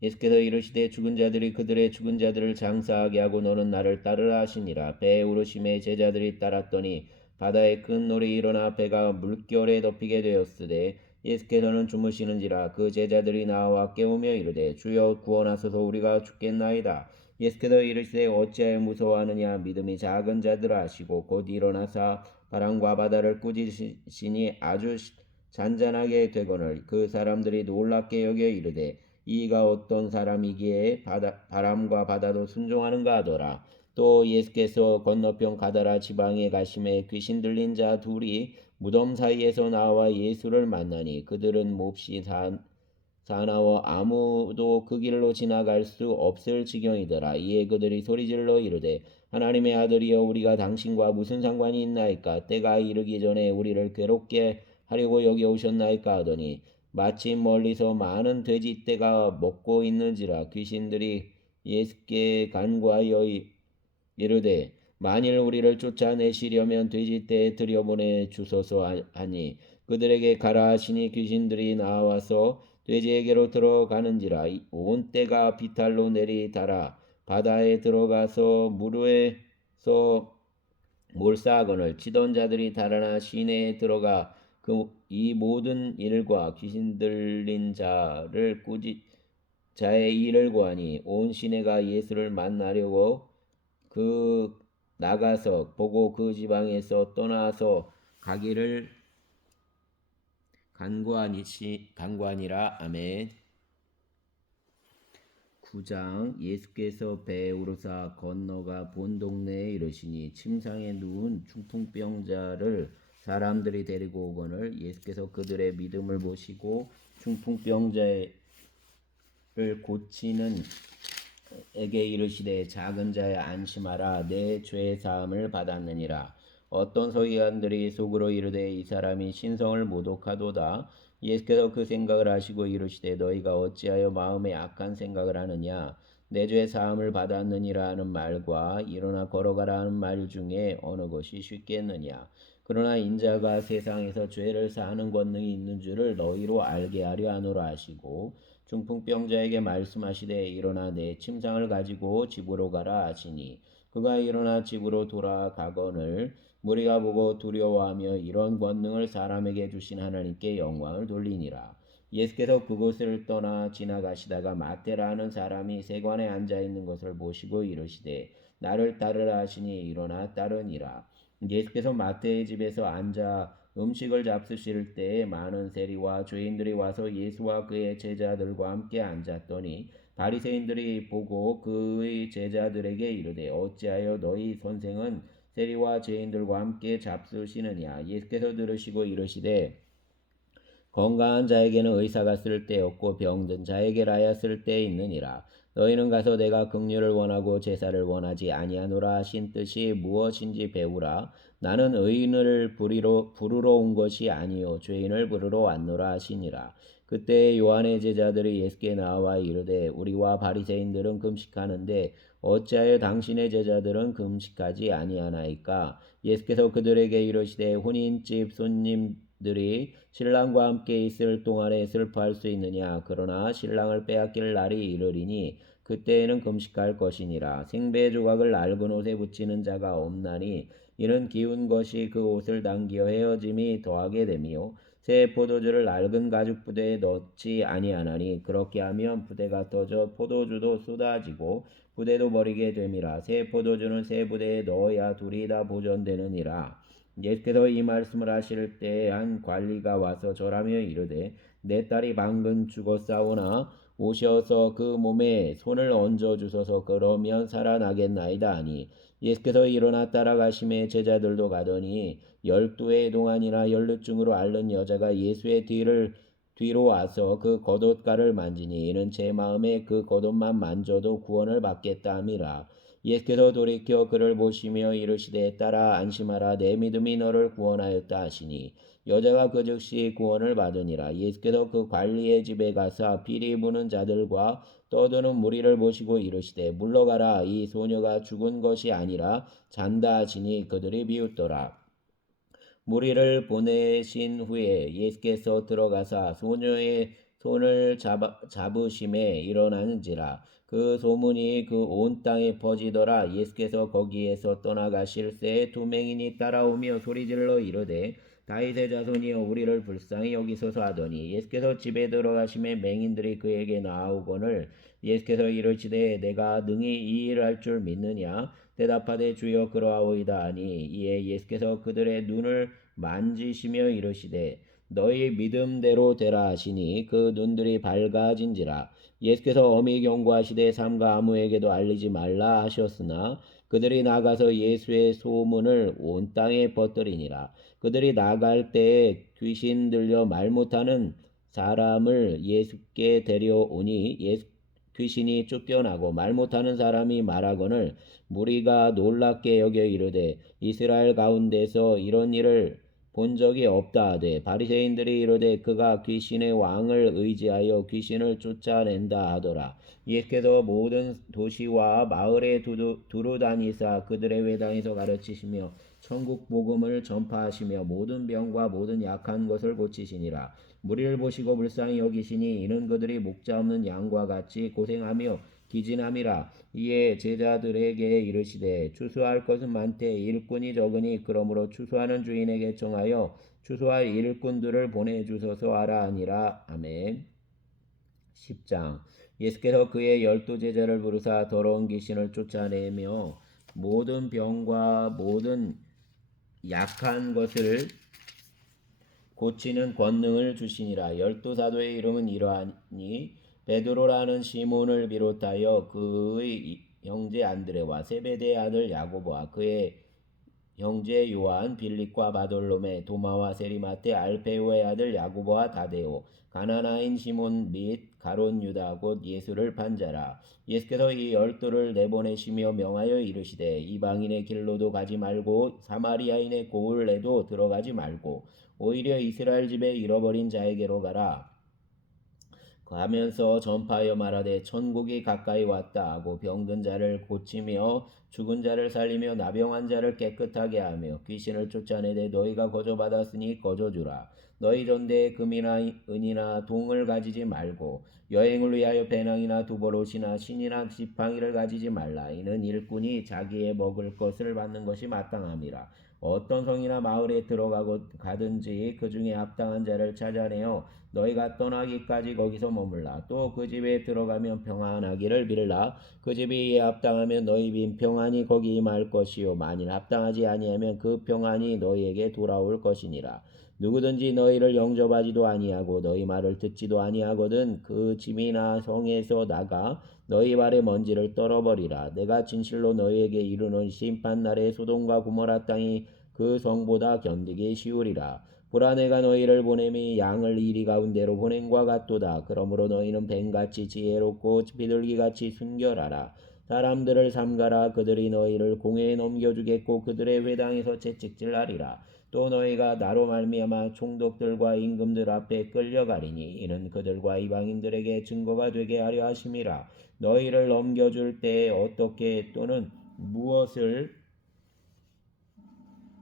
예수께서 이르시되 죽은 자들이 그들의 죽은 자들을 장사하게 하고 너는 나를 따르라 하시니라. 배에 오르심에 제자들이 따랐더니 바다에 큰 놀이 일어나 배가 물결에 덮이게 되었으되 예수께서는 주무시는지라. 그 제자들이 나와 깨우며 이르되 주여 구원하소서 우리가 죽겠나이다. 예수께서 이르시되 어찌하여 무서워하느냐 믿음이 작은 자들아 하시고 곧 일어나사 바람과 바다를 꾸짖으시니 아주 잔잔하게 되거늘 그 사람들이 놀랍게 여겨 이르되 이가 어떤 사람이기에 바람과 바다도 순종하는가 하더라. 또 예수께서 건너편 가다라 지방에 가심에 귀신 들린 자 둘이 무덤 사이에서 나와 예수를 만나니 그들은 몹시 사나워 아무도 그 길로 지나갈 수 없을 지경이더라. 이에 그들이 소리질러 이르되 하나님의 아들이여 우리가 당신과 무슨 상관이 있나이까? 때가 이르기 전에 우리를 괴롭게 하려고 여기 오셨나이까 하더니 마침 멀리서 많은 돼지떼가 먹고 있는지라 귀신들이 예수께 간구하여 이르되 만일 우리를 쫓아내시려면 돼지떼에 들여보내 주소서 하니 그들에게 가라 하시니 귀신들이 나와서 돼지에게로 들어가는지라 온 떼가 비탈로 내리달아 바다에 들어가서 무르에서 몰사하거늘 치던 자들이 달아나 시내에 들어가 이 모든 일과 귀신 들린 자를 꾸짖 자의 일을 구하니 온 시내가 예수를 만나려고 그 나가서 보고 그 지방에서 떠나서 가기를 간구하니라. 아멘. 9장 예수께서 배에 오르사 건너가 본 동네에 이르시니 침상에 누운 중풍병자를 사람들이 데리고 오거늘 예수께서 그들의 믿음을 보시고 중풍병자를 고치는 에게 이르시되 작은 자야 안심하라 내 죄 사함을 받았느니라. 어떤 서기관들이 속으로 이르되 이 사람이 신성을 모독하도다. 예수께서 그 생각을 하시고 이르시되 너희가 어찌하여 마음에 악한 생각을 하느냐. 내 죄 사함을 받았느니라 하는 말과 일어나 걸어가라 하는 말 중에 어느 것이 쉽겠느냐. 그러나 인자가 세상에서 죄를 사하는 권능이 있는 줄을 너희로 알게 하려 하노라 하시고 중풍병자에게 말씀하시되 일어나 내 침상을 가지고 집으로 가라 하시니 그가 일어나 집으로 돌아가거늘 무리가 보고 두려워하며 이런 권능을 사람에게 주신 하나님께 영광을 돌리니라. 예수께서 그곳을 떠나 지나가시다가 마태라 하는 사람이 세관에 앉아 있는 것을 보시고 이르시되 나를 따르라 하시니 일어나 따르니라. 예수께서 마태의 집에서 앉아 음식을 잡수실 때에 많은 세리와 죄인들이 와서 예수와 그의 제자들과 함께 앉았더니 바리새인들이 보고 그의 제자들에게 이르되 어찌하여 너희 선생은 세리와 죄인들과 함께 잡수시느냐. 예수께서 들으시고 이르시되 건강한 자에게는 의사가 쓸데없고 병든 자에게라야 쓸데 있느니라. 너희는 가서 내가 긍휼을 원하고 제사를 원하지 아니하노라 하신 뜻이 무엇인지 배우라. 나는 의인을 부르러 온 것이 아니요 죄인을 부르러 왔노라 하시니라. 그때 요한의 제자들이 예수께 나와 이르되 우리와 바리새인들은 금식하는데 어찌하여 당신의 제자들은 금식하지 아니하나이까? 예수께서 그들에게 이르시되 혼인집 손님들이 신랑과 함께 있을 동안에 슬퍼할 수 있느냐. 그러나 신랑을 빼앗길 날이 이르리니 그때에는 금식할 것이니라. 생배 조각을 낡은 옷에 붙이는 자가 없나니 이는 기운 것이 그 옷을 당겨 헤어짐이 더하게 되며 새 포도주를 낡은 가죽 부대에 넣지 아니하나니 그렇게 하면 부대가 터져 포도주도 쏟아지고 부대도 버리게 됨이라. 새 포도주는 새 부대에 넣어야 둘이 다 보존되느니라. 예수께서 이 말씀을 하실 때 한 관리가 와서 절하며 이르되 내 딸이 방금 죽었사오나 오셔서 그 몸에 손을 얹어 주소서 그러면 살아나겠나이다 하니 예수께서 일어나 따라가심에 제자들도 가더니 12해 동안이나 연루증으로 앓는 여자가 예수의 뒤로 와서 그 겉옷가를 만지니 이는 제 마음에 그 겉옷만 만져도 구원을 받겠다 함이라. 예수께서 돌이켜 그를 보시며 이르시되 딸아 안심하라 내 믿음이 너를 구원하였다 하시니 여자가 그 즉시 구원을 받으니라. 예수께서 그 관리의 집에 가사 비리 부는 자들과 떠드는 무리를 보시고 이르시되 물러가라 이 소녀가 죽은 것이 아니라 잔다 하시니 그들이 비웃더라. 무리를 보내신 후에 예수께서 들어가사 소녀의 손을 잡으심에 일어나는지라. 그 소문이 그 온 땅에 퍼지더라. 예수께서 거기에서 떠나가실새 두 맹인이 따라오며 소리질러 이르되 다윗의 자손이여 우리를 불쌍히 여기소서 하더니 예수께서 집에 들어가심에 맹인들이 그에게 나아오거늘 예수께서 이르시되 내가 능히 이 일을 할 줄 믿느냐. 대답하되 주여 그러하오이다 하니 이에 예수께서 그들의 눈을 만지시며 이르시되 너희 믿음대로 되라 하시니 그 눈들이 밝아진지라. 예수께서 엄히 경고하시되 삼가 아무에게도 알리지 말라 하셨으나 그들이 나가서 예수의 소문을 온 땅에 퍼뜨리니라. 그들이 나갈 때에 귀신 들려 말 못하는 사람을 예수께 데려오니 귀신이 쫓겨나고 말 못하는 사람이 말하거늘 무리가 놀랍게 여겨 이르되 이스라엘 가운데서 이런 일을 본 적이 없다 하되 바리새인들이 이르되 그가 귀신의 왕을 의지하여 귀신을 쫓아낸다 하더라. 예수께서 모든 도시와 마을에 두루 다니사 그들의 회당에서 가르치시며 천국 복음을 전파하시며 모든 병과 모든 약한 것을 고치시니라. 무리를 보시고 불쌍히 여기시니 이는 그들이 목자 없는 양과 같이 고생하며 기진함이라. 이에 제자들에게 이르시되 추수할 것은 많되 일꾼이 적으니 그러므로 추수하는 주인에게 청하여 추수할 일꾼들을 보내주소서 하라 하니라. 아멘. 10장. 예수께서 그의 12제자를 부르사 더러운 귀신을 쫓아내며 모든 병과 모든 약한 것을 고치는 권능을 주시니라. 12사도의 이름은 이러하니 베드로라는 시몬을 비롯하여 그의 형제 안드레와 세베대의 아들 야고보와 그의 형제 요한, 빌립과 바돌로메, 도마와 세리마테, 알페오의 아들 야고보와 다데오, 가나나인 시몬 및 가론 유다 곧 예수를 판자라. 예수께서 이 12를 내보내시며 명하여 이르시되 이방인의 길로도 가지 말고 사마리아인의 고을에도 들어가지 말고 오히려 이스라엘 집에 잃어버린 자에게로 가라. 가면서 전파하여 말하되 천국이 가까이 왔다 하고 병든 자를 고치며 죽은 자를 살리며 나병한 자를 깨끗하게 하며 귀신을 쫓아내되 너희가 거저받았으니 거저주라. 너희 전대에 금이나 은이나 동을 가지지 말고 여행을 위하여 배낭이나 두벌옷이나 신이나 지팡이를 가지지 말라. 이는 일꾼이 자기의 먹을 것을 받는 것이 마땅함이라. 어떤 성이나 마을에 가든지 그 중에 합당한 자를 찾아내어 너희가 떠나기까지 거기서 머물라. 또 그 집에 들어가면 평안하기를 빌라. 그 집이 이에 합당하면 너희 빈 평안이 거기 임할 것이요 만일 합당하지 아니하면 그 평안이 너희에게 돌아올 것이니라. 누구든지 너희를 영접하지도 아니하고 너희 말을 듣지도 아니하거든 그 집이나 성에서 나가 너희 발에 먼지를 떨어버리라. 내가 진실로 너희에게 이르노니 심판날에 소돔과 고모라 땅이 그 성보다 견디기 쉬우리라. 보라 내가 너희를 보냄이 양을 이리 가운데로 보냄과 같도다. 그러므로 너희는 뱀같이 지혜롭고 비둘기같이 순결하라. 사람들을 삼가라. 그들이 너희를 공회에 넘겨주겠고 그들의 회당에서 채찍질하리라. 또 너희가 나로 말미암아 총독들과 임금들 앞에 끌려가리니 이는 그들과 이방인들에게 증거가 되게 하려 하심이라. 너희를 넘겨줄 때에 어떻게 또는 무엇을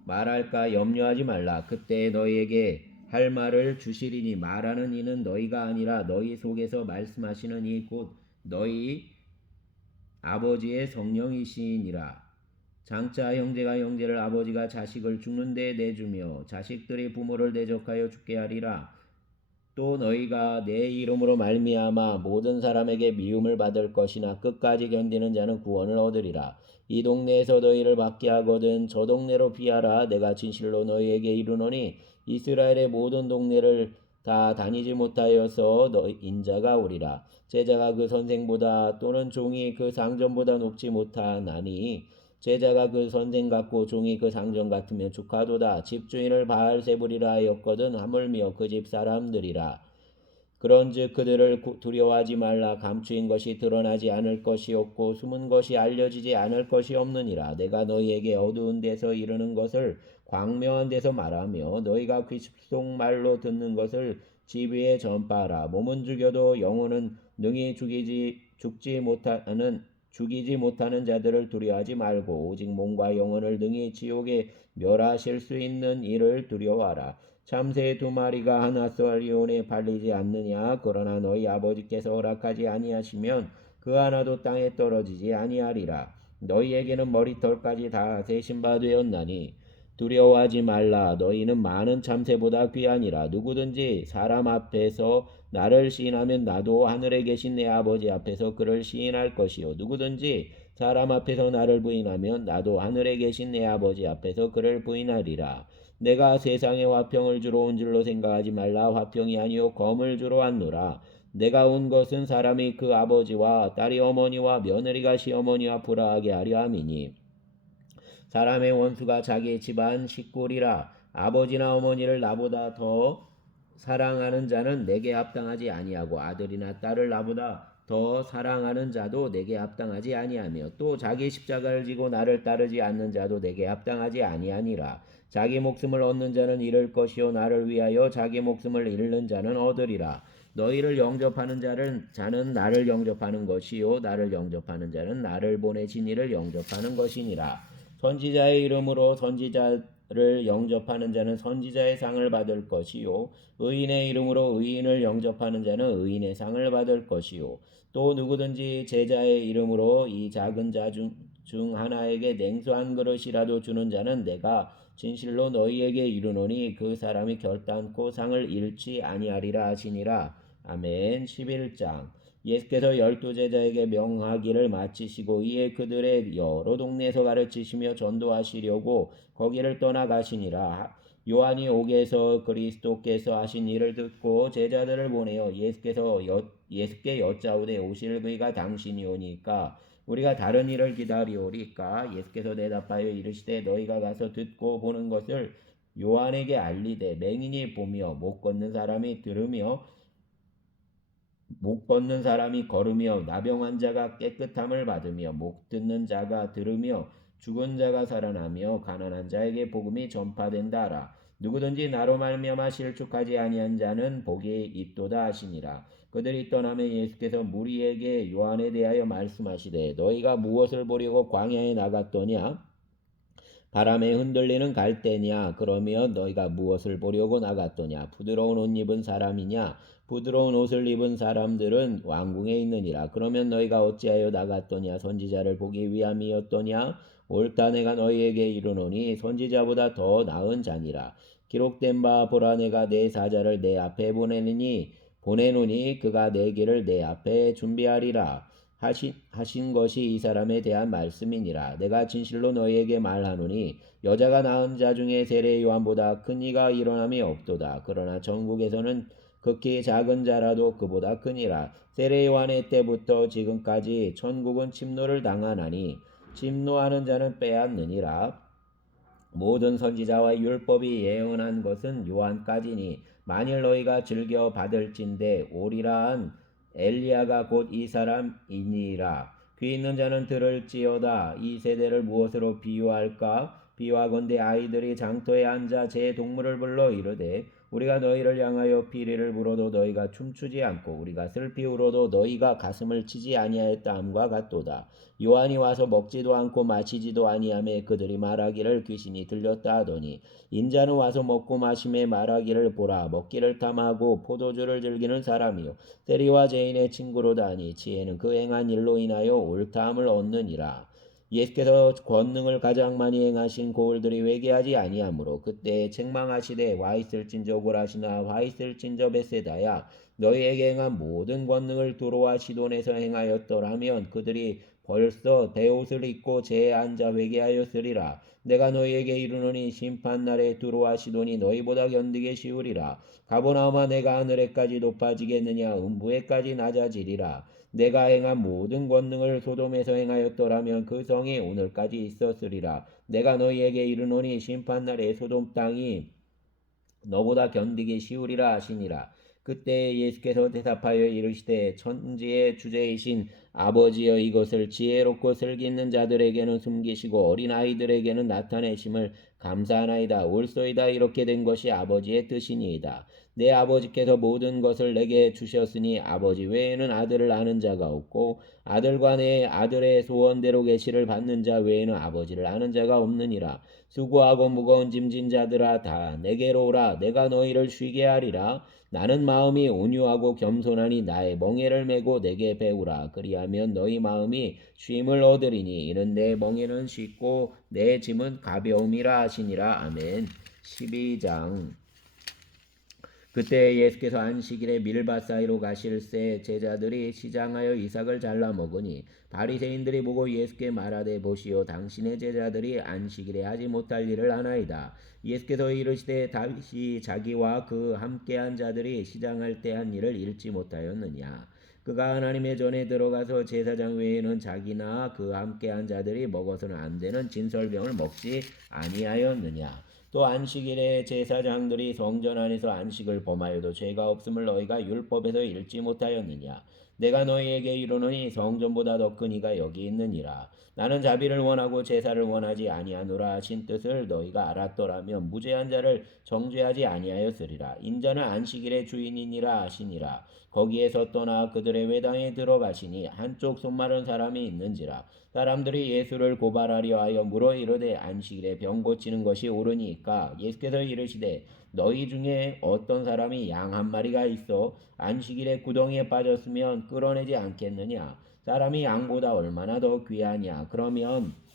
말할까 염려하지 말라. 그때 너희에게 할 말을 주시리니 말하는 이는 너희가 아니라 너희 속에서 말씀하시는 이 곧 너희 아버지의 성령이시니라. 장차 형제가 형제를 아버지가 자식을 죽는 데 내주며 자식들이 부모를 대적하여 죽게 하리라. 또 너희가 내 이름으로 말미암아 모든 사람에게 미움을 받을 것이나 끝까지 견디는 자는 구원을 얻으리라. 이 동네에서 너희를 받게 하거든 저 동네로 피하라. 내가 진실로 너희에게 이르노니 이스라엘의 모든 동네를 다 다니지 못하여서 너희 인자가 오리라. 제자가 그 선생보다 또는 종이 그 상전보다 높지 못하나니 제자가 그 선생 같고 종이 그 상전 같으면 축하도다. 집주인을 바알세불이라 하였거든 하물며 그 집 사람들이라. 그런즉 그들을 두려워하지 말라. 감추인 것이 드러나지 않을 것이 없고 숨은 것이 알려지지 않을 것이 없느니라. 내가 너희에게 어두운 데서 이르는 것을 광명한 데서 말하며 너희가 귓속말로 듣는 것을 집 위에 전파하라. 몸은 죽여도 영혼은 능히 죽이지 못하는 자들을 두려워하지 말고 오직 몸과 영혼을 능히 지옥에 멸하실 수 있는 이를 두려워하라. 참새 2마리가 하나 썰이온에 팔리지 않느냐. 그러나 너희 아버지께서 허락하지 아니하시면 그 하나도 땅에 떨어지지 아니하리라. 너희에게는 머리털까지 다 세신 바 되었나니 두려워하지 말라. 너희는 많은 참새보다 귀하니라. 누구든지 사람 앞에서 나를 시인하면 나도 하늘에 계신 내 아버지 앞에서 그를 시인할 것이요. 누구든지 사람 앞에서 나를 부인하면 나도 하늘에 계신 내 아버지 앞에서 그를 부인하리라. 내가 세상에 화평을 주러 온 줄로 생각하지 말라. 화평이 아니요 검을 주러 왔노라. 내가 온 것은 사람이 그 아버지와 딸이 어머니와 며느리가 시어머니와 불화하게 하려 함이니 사람의 원수가 자기 집안 식구리라. 아버지나 어머니를 나보다 더 사랑하는 자는 내게 합당하지 아니하고 아들이나 딸을 나보다 더 사랑하는 자도 내게 합당하지 아니하며 또 자기 십자가를 지고 나를 따르지 않는 자도 내게 합당하지 아니하니라. 자기 목숨을 얻는 자는 잃을 것이요 나를 위하여 자기 목숨을 잃는 자는 얻으리라. 너희를 영접하는 자는 나를 영접하는 것이요 나를 영접하는 자는 나를 보내신 이를 영접하는 것이니라. 선지자의 이름으로 선지자를 영접하는 자는 선지자의 상을 받을 것이요 의인의 이름으로 의인을 영접하는 자는 의인의 상을 받을 것이요 또 누구든지 제자의 이름으로 이 작은 자 중 하나에게 냉수 한 그릇이라도 주는 자는 내가 진실로 너희에게 이르노니 그 사람이 결단코 상을 잃지 아니하리라 하시니라. 아멘. 11장. 예수께서 12제자에게 명하기를 마치시고 이에 그들의 여러 동네에서 가르치시며 전도하시려고 거기를 떠나가시니라. 요한이 옥에서 그리스도께서 하신 일을 듣고 제자들을 보내어 예수께 여짜오되 오실 그이가 당신이오니까 우리가 다른 일을 기다리오리까. 예수께서 대답하여 이르시되 너희가 가서 듣고 보는 것을 요한에게 알리되 맹인이 보며 못 걷는 사람이 들으며 목 걷는 사람이 걸으며 나병 자가 깨끗함을 받으며 목 듣는 자가 들으며 죽은 자가 살아나며 가난한 자에게 복음이 전파된다 하라. 누구든지 나로 말미암아 실족하지 아니한 자는 복이 있도다 하시니라. 그들이 떠나며 예수께서 무리에게 요한에 대하여 말씀하시되 너희가 무엇을 보려고 광야에 나갔더냐? 바람에 흔들리는 갈대냐? 그러면 너희가 무엇을 보려고 나갔더냐? 부드러운 옷 입은 사람이냐? 부드러운 옷을 입은 사람들은 왕궁에 있느니라. 그러면 너희가 어찌하여 나갔더냐? 선지자를 보기 위함이었더냐? 옳다 내가 너희에게 이르노니 선지자보다 더 나은 자니라. 기록된 바 보라 내가 내 사자를 내 앞에 보내노니 그가 내 길을 내 앞에 준비하리라. 하신 것이 이 사람에 대한 말씀이니라. 내가 진실로 너희에게 말하노니 여자가 낳은 자 중에 세례 요한보다 큰 이가 일어남이 없도다. 그러나 전국에서는 극히 작은 자라도 그보다 크니라. 세례 요한의 때부터 지금까지 천국은 침노를 당하나니 침노하는 자는 빼앗느니라. 모든 선지자와 율법이 예언한 것은 요한까지니 만일 너희가 즐겨 받을진대 오리라 한 엘리야가 곧 이 사람이니라. 귀 있는 자는 들을지어다. 이 세대를 무엇으로 비유할까? 비유하건대 아이들이 장터에 앉아 제 동물을 불러 이르되 우리가 너희를 향하여 피리를 불어도 너희가 춤추지 않고 우리가 슬피 울어도 너희가 가슴을 치지 아니하였다 함과 같도다. 요한이 와서 먹지도 않고 마시지도 아니하며 그들이 말하기를 귀신이 들렸다 하더니 인자는 와서 먹고 마심에 말하기를 보라 먹기를 탐하고 포도주를 즐기는 사람이요 세리와 죄인의 친구로다 하니 지혜는 그 행한 일로 인하여 옳다함을 얻느니라. 예수께서 권능을 가장 많이 행하신 고을들이 회개하지 아니하므로 그때 책망하시되 와 있을진저 고라시나 와 있을진저 벳세다야 너희에게 행한 모든 권능을 두로와 시돈에서 행하였더라면 그들이 벌써 베옷을 입고 재에 앉아 회개하였으리라. 내가 너희에게 이르노니 심판날에 두로와 시돈이 너희보다 견디게 쉬우리라. 가버나움아 내가 하늘에까지 높아지겠느냐 음부에까지 낮아지리라. 내가 행한 모든 권능을 소돔에서 행하였더라면 그 성이 오늘까지 있었으리라. 내가 너희에게 이르노니 심판날에 소돔 땅이 너보다 견디기 쉬우리라 하시니라. 그때 예수께서 대답하여 이르시되 천지의 주제이신 아버지여 이것을 지혜롭고 슬기 있는 자들에게는 숨기시고 어린아이들에게는 나타내심을 감사하나이다. 옳소이다. 이렇게 된 것이 아버지의 뜻이니이다. 내 아버지께서 모든 것을 내게 주셨으니 아버지 외에는 아들을 아는 자가 없고 아들과 내 아들의 소원대로 계시를 받는 자 외에는 아버지를 아는 자가 없느니라. 수고하고 무거운 짐진 자들아 다 내게로 오라. 내가 너희를 쉬게 하리라. 나는 마음이 온유하고 겸손하니 나의 멍에를 메고 내게 배우라. 그리하면 아니하면 너희 마음이 쉼을 얻으리니 이는 내 멍에는 쉽고 내 짐은 가벼움이라 하시니라. 아멘. 12장. 그때 예수께서 안식일에 밀밭 사이로 가실새 제자들이 시장하여 이삭을 잘라 먹으니 바리새인들이 보고 예수께 말하되 보시오 당신의 제자들이 안식일에 하지 못할 일을 하나이다. 예수께서 이르시되 다윗이 자기와 그 함께한 자들이 시장할 때 한 일을 잃지 못하였느냐. 그가 하나님의 전에 들어가서 제사장 외에는 자기나 그 함께한 자들이 먹어서는 안 되는 진설병을 먹지 아니하였느냐. 또 안식일에 제사장들이 성전 안에서 안식을 범하여도 죄가 없음을 너희가 율법에서 읽지 못하였느냐. 내가 너희에게 이르노니 성전보다 더 큰 이가 여기 있느니라. 나는 자비를 원하고 제사를 원하지 아니하노라 하신 뜻을 너희가 알았더라면 무죄한 자를 정죄하지 아니하였으리라. 인자는 안식일의 주인이니라 하시니라. 거기에서 떠나 그들의 회당에 들어가시니 한쪽 손 마른 사람이 있는지라. 사람들이 예수를 고발하려 하여 물어 이르되 안식일에 병 고치는 것이 옳으니까. 예수께서 이르시되 너희 중에 어떤 사람이 양 한 마리가 있어 안식일에 구덩이에 빠졌으면 끌어내지 않겠느냐. 사람이 양보다 얼마나 더 귀하냐.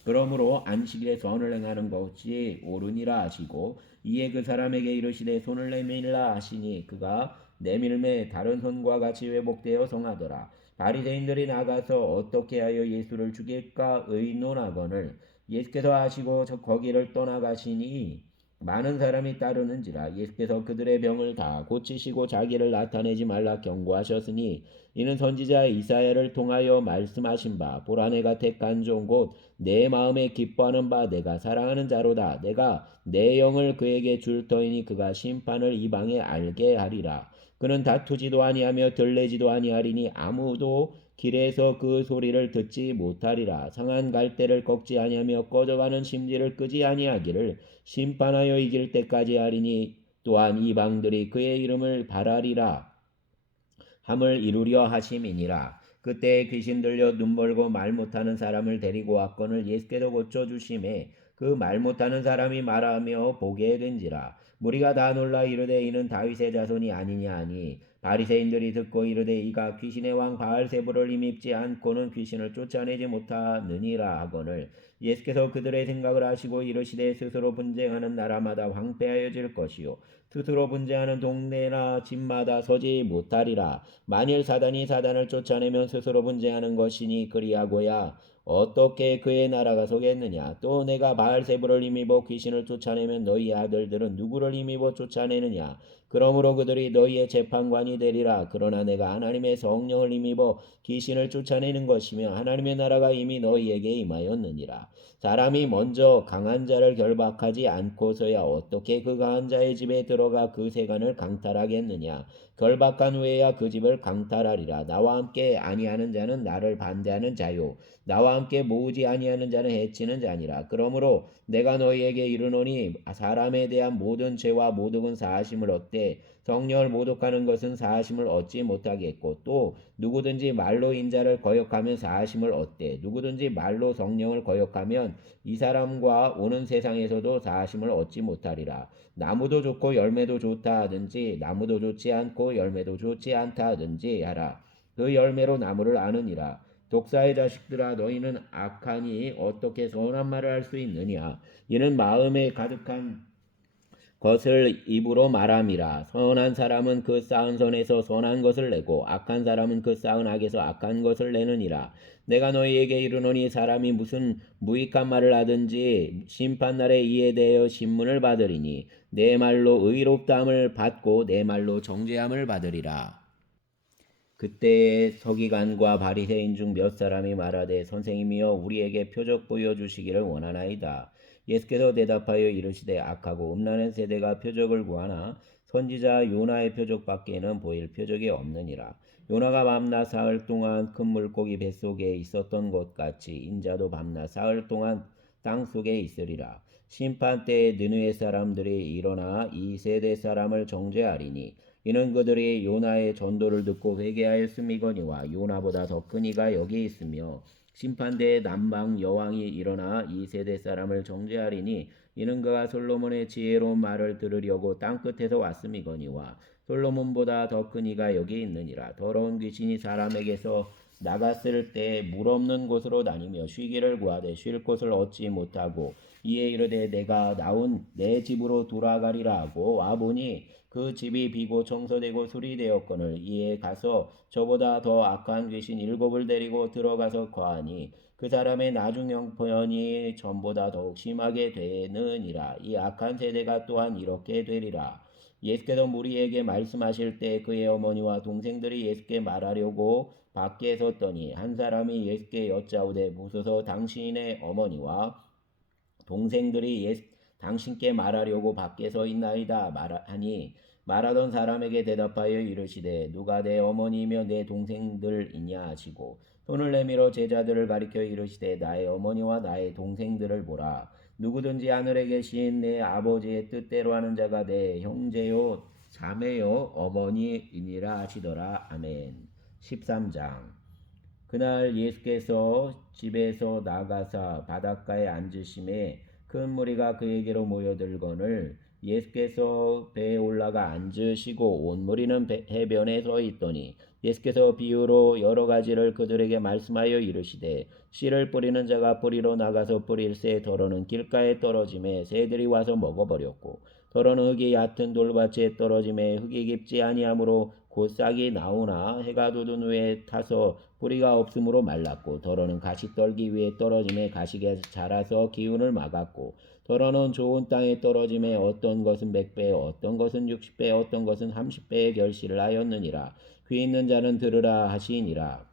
그러므로 안식일에 선을 행하는 것이 옳으니라 하시고 이에 그 사람에게 이르시되 손을 내밀라 하시니 그가 내밀매 다른 손과 같이 회복되어 성하더라. 바리새인들이 나가서 어떻게 하여 예수를 죽일까 의논하거늘 예수께서 하시고 거기를 떠나가시니 많은 사람이 따르는지라. 예수께서 그들의 병을 다 고치시고 자기를 나타내지 말라 경고하셨으니 이는 선지자 이사야를 통하여 말씀하신 바 보라 내가 택한 종 곧 내 마음에 기뻐하는 바 내가 사랑하는 자로다. 내가 내 영을 그에게 줄 터이니 그가 심판을 이방에 알게 하리라. 그는 다투지도 아니하며 들레지도 아니하리니 아무도 길에서 그 소리를 듣지 못하리라. 상한 갈대를 꺾지 아니하며 꺼져가는 심지를 끄지 아니하기를 심판하여 이길 때까지 하리니 또한 이방들이 그의 이름을 바라리라 함을 이루려 하심이니라. 그때 귀신 들려 눈 멀고 말 못하는 사람을 데리고 왔거늘 예수께서 고쳐주심에 그 말 못하는 사람이 말하며 보게 된지라. 무리가 다 놀라 이르되 이는 다윗의 자손이 아니냐 하니 바리새인들이 듣고 이르되 이가 귀신의 왕 바알세불을 힘입지 않고는 귀신을 쫓아내지 못하느니라 하거늘 예수께서 그들의 생각을 아시고 이르시되 스스로 분쟁하는 나라마다 황폐하여질 것이요 스스로 분쟁하는 동네나 집마다 서지 못하리라. 만일 사단이 사단을 쫓아내면 스스로 분쟁하는 것이니 그리하고야 어떻게 그의 나라가 서겠느냐. 또 내가 바알세불을 힘입어 귀신을 쫓아내면 너희 아들들은 누구를 힘입어 쫓아내느냐. 그러므로 그들이 너희의 재판관이 되리라. 그러나 내가 하나님의 성령을 힘입어 귀신을 쫓아내는 것이며 하나님의 나라가 이미 너희에게 임하였느니라. 사람이 먼저 강한 자를 결박하지 않고서야 어떻게 그 강한 자의 집에 들어가 그 세간을 강탈하겠느냐. 결박한 후에야 그 집을 강탈하리라. 나와 함께 아니하는 자는 나를 반대하는 자요 나와 함께 모으지 아니하는 자는 해치는 자니라. 그러므로 내가 너희에게 이르노니 사람에 대한 모든 죄와 모독은 사하심을 얻되 성령을 모독하는 것은 사하심을 얻지 못하겠고 또 누구든지 말로 인자를 거역하면 사하심을 얻되 누구든지 말로 성령을 거역하면 이 사람과 오는 세상에서도 사하심을 얻지 못하리라. 나무도 좋고 열매도 좋다 하든지 나무도 좋지 않고 열매도 좋지 않다 하든지 하라. 그 열매로 나무를 아느니라. 독사의 자식들아 너희는 악하니 어떻게 선한 말을 할 수 있느냐. 이는 마음에 가득한 것을 입으로 말함이라. 선한 사람은 그 쌓은 선에서 선한 것을 내고 악한 사람은 그 쌓은 악에서 악한 것을 내느니라. 내가 너희에게 이르노니 사람이 무슨 무익한 말을 하든지 심판날에 이에 대하여 신문을 받으리니 내 말로 의롭다함을 받고 내 말로 정죄함을 받으리라. 그때 서기관과 바리새인 중 몇 사람이 말하되 선생님이여 우리에게 표적 보여주시기를 원하나이다. 예수께서 대답하여 이르시되 악하고 음란한 세대가 표적을 구하나 선지자 요나의 표적밖에는 보일 표적이 없느니라. 요나가 밤낮 사흘 동안 큰 물고기 뱃속에 있었던 것 같이 인자도 밤낮 사흘 동안 땅속에 있으리라. 심판 때에 느느웨 사람들이 일어나 이 세대 사람을 정죄하리니 이는 그들이 요나의 전도를 듣고 회개하였음이거니와 요나보다 더 큰 이가 여기 있으며 심판대에 남방 여왕이 일어나 이 세대 사람을 정죄하리니 이는 그가 솔로몬의 지혜로운 말을 들으려고 땅끝에서 왔음이거니와 솔로몬보다 더 큰 이가 여기 있느니라. 더러운 귀신이 사람에게서 나갔을 때 물 없는 곳으로 다니며 쉬기를 구하되 쉴 곳을 얻지 못하고 이에 이르되 내가 나온 내 집으로 돌아가리라 하고 와보니 그 집이 비고 청소되고 수리되었거늘 이에 가서 저보다 더 악한 귀신 7을 데리고 들어가서 거하니 그 사람의 나중 형편이 전보다 더욱 심하게 되느니라. 이 악한 세대가 또한 이렇게 되리라. 예수께서 무리에게 말씀하실 때 그의 어머니와 동생들이 예수께 말하려고 밖에 섰더니 한 사람이 예수께 여짜오되 보소서 당신의 어머니와 동생들이 당신께 말하려고 밖에 서 있나이다 말하니 말하던 사람에게 대답하여 이르시되 누가 내 어머니며 내 동생들이냐 하시고 손을 내밀어 제자들을 가리켜 이르시되 나의 어머니와 나의 동생들을 보라. 누구든지 하늘에 계신 내 아버지의 뜻대로 하는 자가 내 형제요 자매요 어머니이니라 하시더라. 아멘. 13장. 그날 예수께서 집에서 나가사 바닷가에 앉으심에 큰 무리가 그에게로 모여들거늘 예수께서 배에 올라가 앉으시고 온 무리는 해변에 서 있더니 예수께서 비유로 여러 가지를 그들에게 말씀하여 이르시되 씨를 뿌리는 자가 뿌리러 나가서 뿌릴새 더러는 길가에 떨어짐에 새들이 와서 먹어버렸고 더러는 흙이 얕은 돌밭에 떨어짐에 흙이 깊지 아니하므로 곧 싹이 나오나 해가 돋은 후에 타서 뿌리가 없으므로 말랐고 더러는 가시떨기 위에 떨어짐에 가시가 자라서 기운을 막았고 더러는 좋은 땅에 떨어짐에 어떤 것은 100배 어떤 것은 60배 어떤 것은 30배의 결실을 하였느니라. 귀 있는 자는 들으라 하시니라.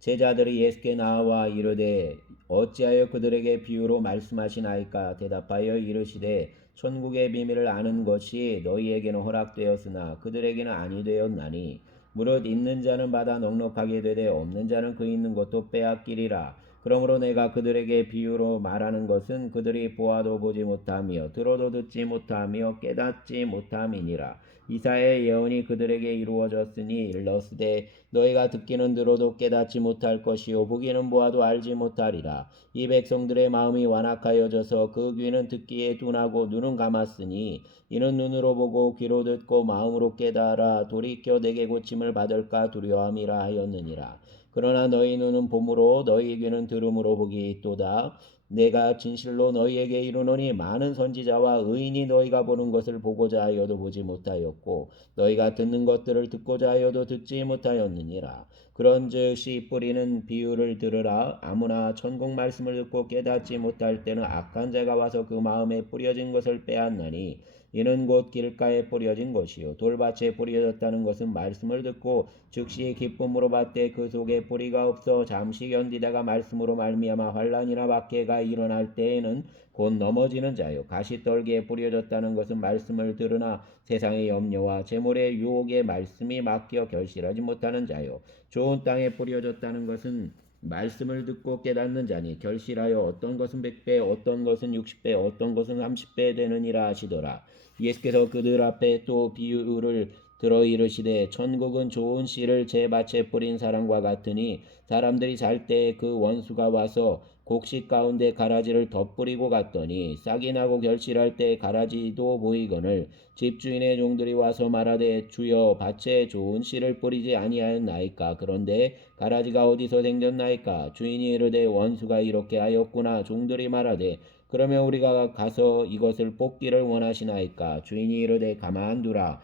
제자들이 예수께 나와 이르되 어찌하여 그들에게 비유로 말씀하시나이까. 대답하여 이르시되 천국의 비밀을 아는 것이 너희에게는 허락되었으나 그들에게는 아니 되었나니 무릇 있는 자는 받아 넉넉하게 되되 없는 자는 그 있는 것도 빼앗기리라. 그러므로 내가 그들에게 비유로 말하는 것은 그들이 보아도 보지 못하며 들어도 듣지 못하며 깨닫지 못함이니라. 이사야의 예언이 그들에게 이루어졌으니 일러스되 너희가 듣기는 들어도 깨닫지 못할 것이요 보기는 보아도 알지 못하리라. 이 백성들의 마음이 완악하여져서 그 귀는 듣기에 둔하고 눈은 감았으니 이는 눈으로 보고 귀로 듣고 마음으로 깨달아 돌이켜 내게 고침을 받을까 두려움이라 하였느니라. 그러나 너희 눈은 봄으로 너희 귀는 들음으로 보기 있도다. 내가 진실로 너희에게 이르노니 많은 선지자와 의인이 너희가 보는 것을 보고자 하여도 보지 못하였고 너희가 듣는 것들을 듣고자 하여도 듣지 못하였느니라. 그런즉 씨 뿌리는 비유를 들으라. 아무나 천국 말씀을 듣고 깨닫지 못할 때는 악한 자가 와서 그 마음에 뿌려진 것을 빼앗나니 이는 곧 길가에 뿌려진 것이요 돌밭에 뿌려졌다는 것은 말씀을 듣고 즉시 기쁨으로 받되 그 속에 뿌리가 없어 잠시 견디다가 말씀으로 말미암아 환난이나 박해가 일어날 때에는 곧 넘어지는 자요. 가시떨기에 뿌려졌다는 것은 말씀을 들으나 세상의 염려와 재물의 유혹에 말씀이 막혀 결실하지 못하는 자요. 좋은 땅에 뿌려졌다는 것은 말씀을 듣고 깨닫는 자니 결실하여 어떤 것은 100배 어떤 것은 60배 어떤 것은 30배 되느니라 하시더라. 예수께서 그들 앞에 또 비유를 들어 이르시되 천국은 좋은 씨를 제 밭에 뿌린 사람과 같으니 사람들이 잘 때 그 원수가 와서 곡식 가운데 가라지를 덧뿌리고 갔더니 싹이 나고 결실할 때 가라지도 보이거늘 집주인의 종들이 와서 말하되 주여 밭에 좋은 씨를 뿌리지 아니하였나이까. 그런데 가라지가 어디서 생겼나이까. 주인이 이르되 원수가 이렇게 하였구나. 종들이 말하되 그러면 우리가 가서 이것을 뽑기를 원하시나이까. 주인이 이르되 가만두라.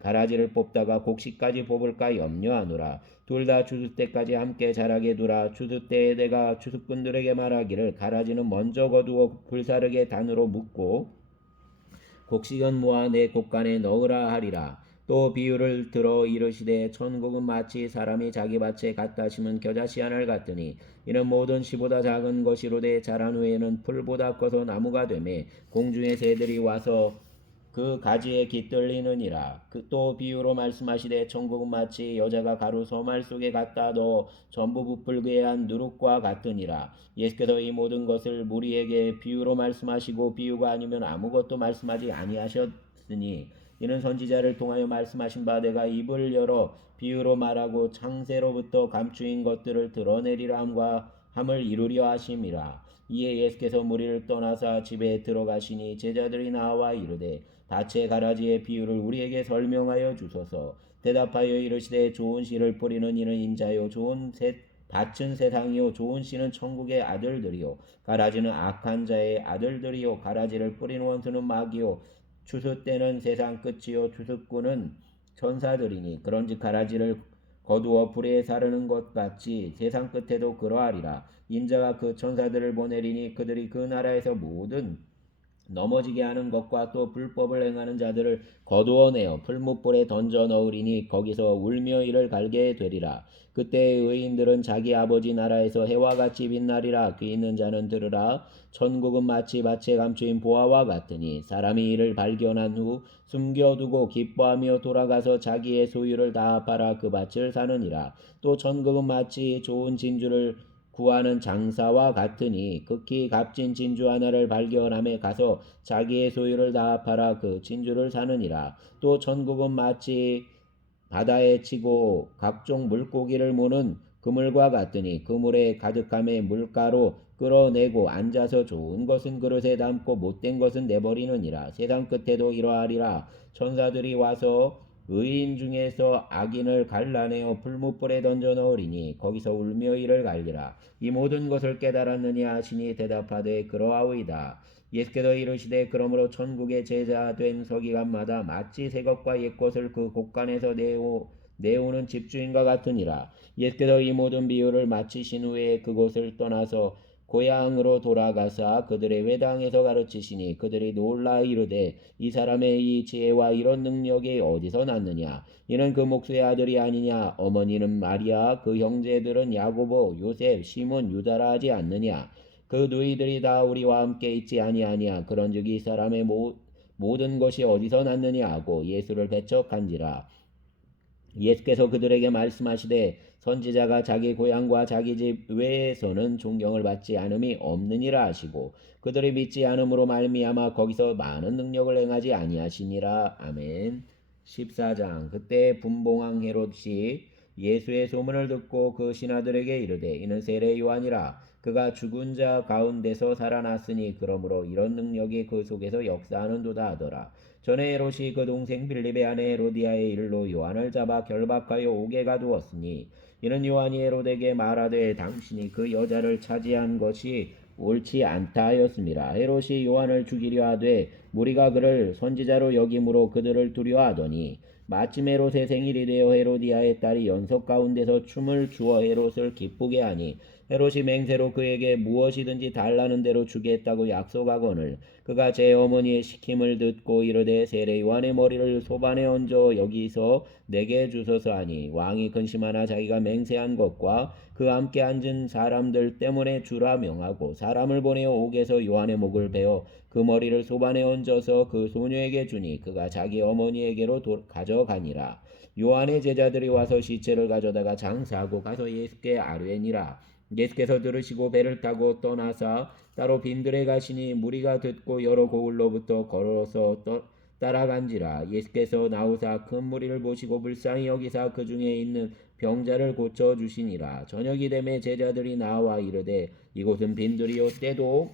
가라지를 뽑다가 곡식까지 뽑을까 염려하노라. 둘 다 추수 때까지 함께 자라게 두라. 추수 때에 내가 추수꾼들에게 말하기를 가라지는 먼저 거두어 불사르게 단으로 묶고 곡식은 모아 내 곡간에 넣으라 하리라. 또 비유를 들어 이르시되 천국은 마치 사람이 자기 밭에 갖다 심은 겨자씨 하나를 같으니 이는 모든 씨보다 작은 것이로되 자란 후에는 풀보다 커서 나무가 되매 공중의 새들이 와서 그 가지에 깃들리느니라. 또 비유로 말씀하시되 천국은 마치 여자가 가루 소말 속에 갖다 넣어 전부 부풀게 한 누룩과 같으니라. 예수께서 이 모든 것을 무리에게 비유로 말씀하시고 비유가 아니면 아무것도 말씀하지 아니하셨으니 이는 선지자를 통하여 말씀하신 바 내가 입을 열어 비유로 말하고 창세로부터 감추인 것들을 드러내리라 함을 이루려 하심이라. 이에 예수께서 무리를 떠나사 집에 들어가시니 제자들이 나와 이르되 밭의 가라지의 비유를 우리에게 설명하여 주소서. 대답하여 이르시되 좋은 씨를 뿌리는 이는 인자요 좋은 밭은 세상이요 좋은 씨는 천국의 아들들이요 가라지는 악한 자의 아들들이요 가라지를 뿌리는 원수는 마귀요 추수 때는 세상 끝이요 추수꾼은 천사들이니 그런즉 가라지를 거두어 불에 사르는 것 같이 세상 끝에도 그러하리라. 인자가 그 천사들을 보내리니 그들이 그 나라에서 모든 넘어지게 하는 것과 또 불법을 행하는 자들을 거두어내어 풀무불에 던져 넣으리니 거기서 울며 이를 갈게 되리라. 그때 의인들은 자기 아버지 나라에서 해와 같이 빛나리라. 귀 있는 자는 들으라. 천국은 마치 밭에 감추인 보화와 같으니 사람이 이를 발견한 후 숨겨두고 기뻐하며 돌아가서 자기의 소유를 다 팔아 그 밭을 사느니라. 또 천국은 마치 좋은 진주를 구하는 장사와 같으니 극히 값진 진주 하나를 발견함에 가서 자기의 소유를 다 팔아 그 진주를 사느니라. 또 천국은 마치 바다에 치고 각종 물고기를 모는 그물과 같으니 그물에 가득함에 물가로 끌어내고 앉아서 좋은 것은 그릇에 담고 못된 것은 내버리느니라. 세상 끝에도 이러하리라. 천사들이 와서 의인 중에서 악인을 갈라내어 불무불에 던져 넣으리니 거기서 울며 이를 갈리라. 이 모든 것을 깨달았느냐 하시니 대답하되 그러하오이다. 예수께서 이르시되 그러므로 천국의 제자 된 서기관마다 마치 새 것과 옛 것을 그 곳간에서 내오는 집주인과 같으니라. 예수께서 이 모든 비유를 마치신 후에 그곳을 떠나서 고향으로 돌아가사 그들의 회당에서 가르치시니 그들이 놀라 이르되 이 사람의 이 지혜와 이런 능력이 어디서 났느냐. 이는 그 목수의 아들이 아니냐. 어머니는 마리아 그 형제들은 야고보 요셉 시몬 유다라 하지 않느냐. 그 너희들이 다 우리와 함께 있지 아니하냐. 그런즉 이 사람의 모든 것이 어디서 났느냐 하고 예수를 배척한지라. 예수께서 그들에게 말씀하시되 선지자가 자기 고향과 자기 집 외에서는 존경을 받지 않음이 없느니라 하시고 그들이 믿지 않음으로 말미암아 거기서 많은 능력을 행하지 아니하시니라. 아멘. 14장. 그때 분봉왕 헤롯이 예수의 소문을 듣고 그 신하들에게 이르되 이는 세례 요한이라. 그가 죽은 자 가운데서 살아났으니 그러므로 이런 능력이 그 속에서 역사하는도다 하더라. 전에 헤롯이 그 동생 빌립의 아내 헤로디아의 일로 요한을 잡아 결박하여 옥에 가두었으니 이는 요한이 헤롯에게 말하되 당신이 그 여자를 차지한 것이 옳지 않다 하였습니다. 헤롯이 요한을 죽이려 하되 무리가 그를 선지자로 여김으로 그들을 두려워하더니 마침 헤롯의 생일이 되어 헤로디아의 딸이 연석 가운데서 춤을 추어 헤롯을 기쁘게 하니 헤롯이 맹세로 그에게 무엇이든지 달라는 대로 주겠다고 약속하거늘 그가 제 어머니의 시킴을 듣고 이르되 세례 요한의 머리를 소반에 얹어 여기서 내게 주소서 하니 왕이 근심하나 자기가 맹세한 것과 그 함께 앉은 사람들 때문에 주라 명하고 사람을 보내어 옥에서 요한의 목을 베어 그 머리를 소반에 얹어서 그 소녀에게 주니 그가 자기 어머니에게로 가져가니라. 요한의 제자들이 와서 시체를 가져다가 장사하고 가서 예수께 아뢰니라. 예수께서 들으시고 배를 타고 떠나사 따로 빈들에 가시니 무리가 듣고 여러 고을로부터 걸어서 따라간지라. 예수께서 나오사 큰 무리를 보시고 불쌍히 여기사 그 중에 있는 병자를 고쳐 주시니라. 저녁이 되매 제자들이 나와 이르되 이곳은 빈들이요 때도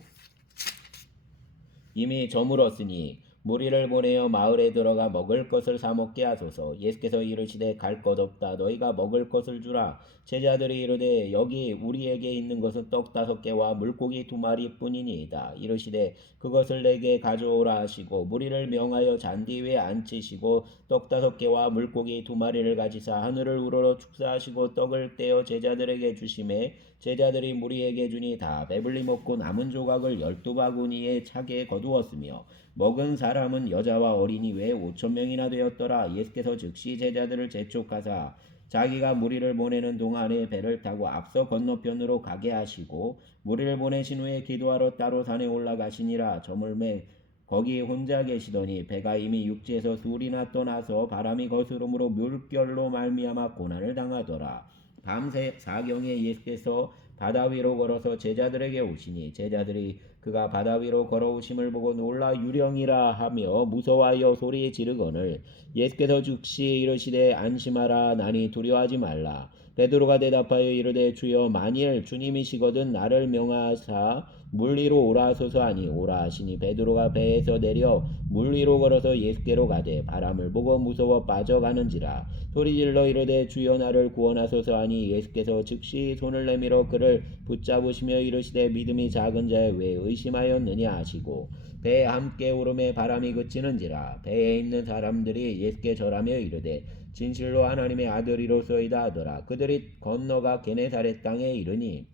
이미 저물었으니 무리를 보내어 마을에 들어가 먹을 것을 사 먹게 하소서. 예수께서 이르시되 갈 것 없다. 너희가 먹을 것을 주라. 제자들이 이르되 여기 우리에게 있는 것은 떡 5개와 물고기 2마리 뿐이니이다. 이르시되 그것을 내게 가져오라 하시고 무리를 명하여 잔디 위에 앉히시고 떡 5개와 물고기 2마리를 가지사 하늘을 우러러 축사하시고 떡을 떼어 제자들에게 주시매 제자들이 무리에게 주니 다 배불리 먹고 남은 조각을 12바구니에 차게 거두었으며 먹은 사람은 여자와 어린이 외에 5,000명이나 되었더라. 예수께서 즉시 제자들을 재촉하사 자기가 무리를 보내는 동안에 배를 타고 앞서 건너편으로 가게 하시고 무리를 보내신 후에 기도하러 따로 산에 올라가시니라. 저물매 거기 혼자 계시더니 배가 이미 육지에서 둘이나 떠나서 바람이 거스름으로 물결로 말미암아 고난을 당하더라. 밤새 사경에 예수께서 바다 위로 걸어서 제자들에게 오시니 제자들이 그가 바다 위로 걸어오심을 보고 놀라 유령이라 하며 무서워하여 소리 지르거늘 예수께서 즉시 이르시되 안심하라 나니 두려워하지 말라. 베드로가 대답하여 이르되 주여 만일 주님이시거든 나를 명하사 물 위로 오라 하소서 하니 오라 하시니 베드로가 배에서 내려 물 위로 걸어서 예수께로 가되 바람을 보고 무서워 빠져가는지라 소리질러 이르되 주여 나를 구원하소서 하니 예수께서 즉시 손을 내밀어 그를 붙잡으시며 이르시되 믿음이 작은 자여 왜 의심하였느냐 하시고 배에 함께 오름에 바람이 그치는지라 배에 있는 사람들이 예수께 절하며 이르되 진실로 하나님의 아들이로소이다 하더라. 그들이 건너가 게네사렛 땅에 이르니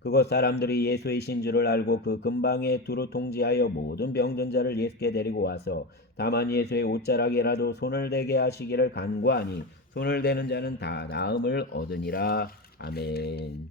그곳 사람들이 예수이신 줄을 알고 그 근방에 두루 통지하여 모든 병든 자를 예수께 데리고 와서 다만 예수의 옷자락에라도 손을 대게 하시기를 간구하니 손을 대는 자는 다 나음을 얻으니라. 아멘.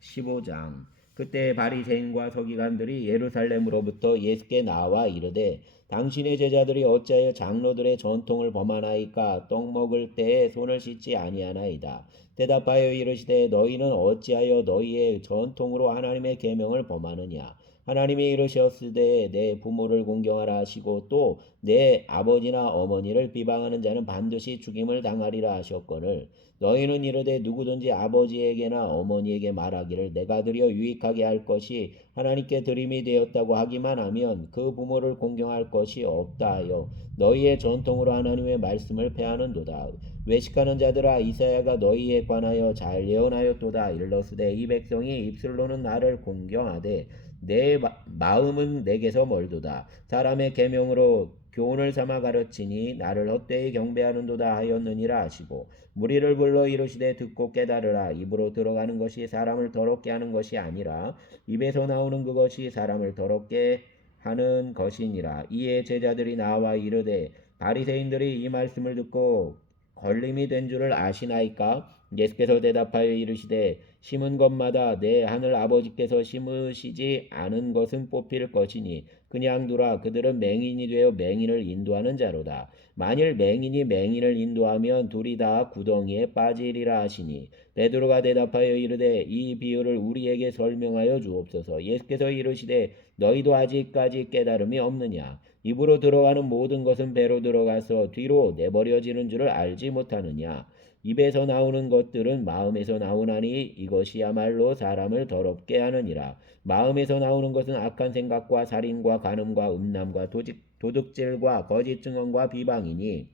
15장. 그때 바리새인과 서기관들이 예루살렘으로부터 예수께 나와 이르되 당신의 제자들이 어찌하여 장로들의 전통을 범하나이까 떡 먹을 때에 손을 씻지 아니하나이다. 대답하여 이르시되 너희는 어찌하여 너희의 전통으로 하나님의 계명을 범하느냐. 하나님이 이르셨으되 내 부모를 공경하라 하시고 또 내 아버지나 어머니를 비방하는 자는 반드시 죽임을 당하리라 하셨거늘 너희는 이르되 누구든지 아버지에게나 어머니에게 말하기를 내가 드려 유익하게 할 것이 하나님께 드림이 되었다고 하기만 하면 그 부모를 공경할 것이 없다 하여 너희의 전통으로 하나님의 말씀을 폐하는도다. 외식하는 자들아 이사야가 너희에 관하여 잘 예언하였도다. 일러스되 이 백성이 입술로는 나를 공경하되 내 마음은 내게서 멀도다. 사람의 계명으로 교훈을 삼아 가르치니 나를 헛되이 경배하는도다 하였느니라 하시고 무리를 불러 이르시되 듣고 깨달으라. 입으로 들어가는 것이 사람을 더럽게 하는 것이 아니라 입에서 나오는 그것이 사람을 더럽게 하는 것이니라. 이에 제자들이 나와 이르되 바리새인들이 이 말씀을 듣고 걸림이 된 줄을 아시나이까? 예수께서 대답하여 이르시되 심은 것마다 내 하늘 아버지께서 심으시지 않은 것은 뽑힐 것이니 그냥 두라. 그들은 맹인이 되어 맹인을 인도하는 자로다. 만일 맹인이 맹인을 인도하면 둘이 다 구덩이에 빠지리라 하시니 베드로가 대답하여 이르되 이 비유를 우리에게 설명하여 주옵소서. 예수께서 이르시되 너희도 아직까지 깨달음이 없느냐. 입으로 들어가는 모든 것은 배로 들어가서 뒤로 내버려지는 줄을 알지 못하느냐. 입에서 나오는 것들은 마음에서 나오나니 이것이야말로 사람을 더럽게 하느니라. 마음에서 나오는 것은 악한 생각과 살인과 간음과 음란과 도둑질과 거짓 증언과 비방이니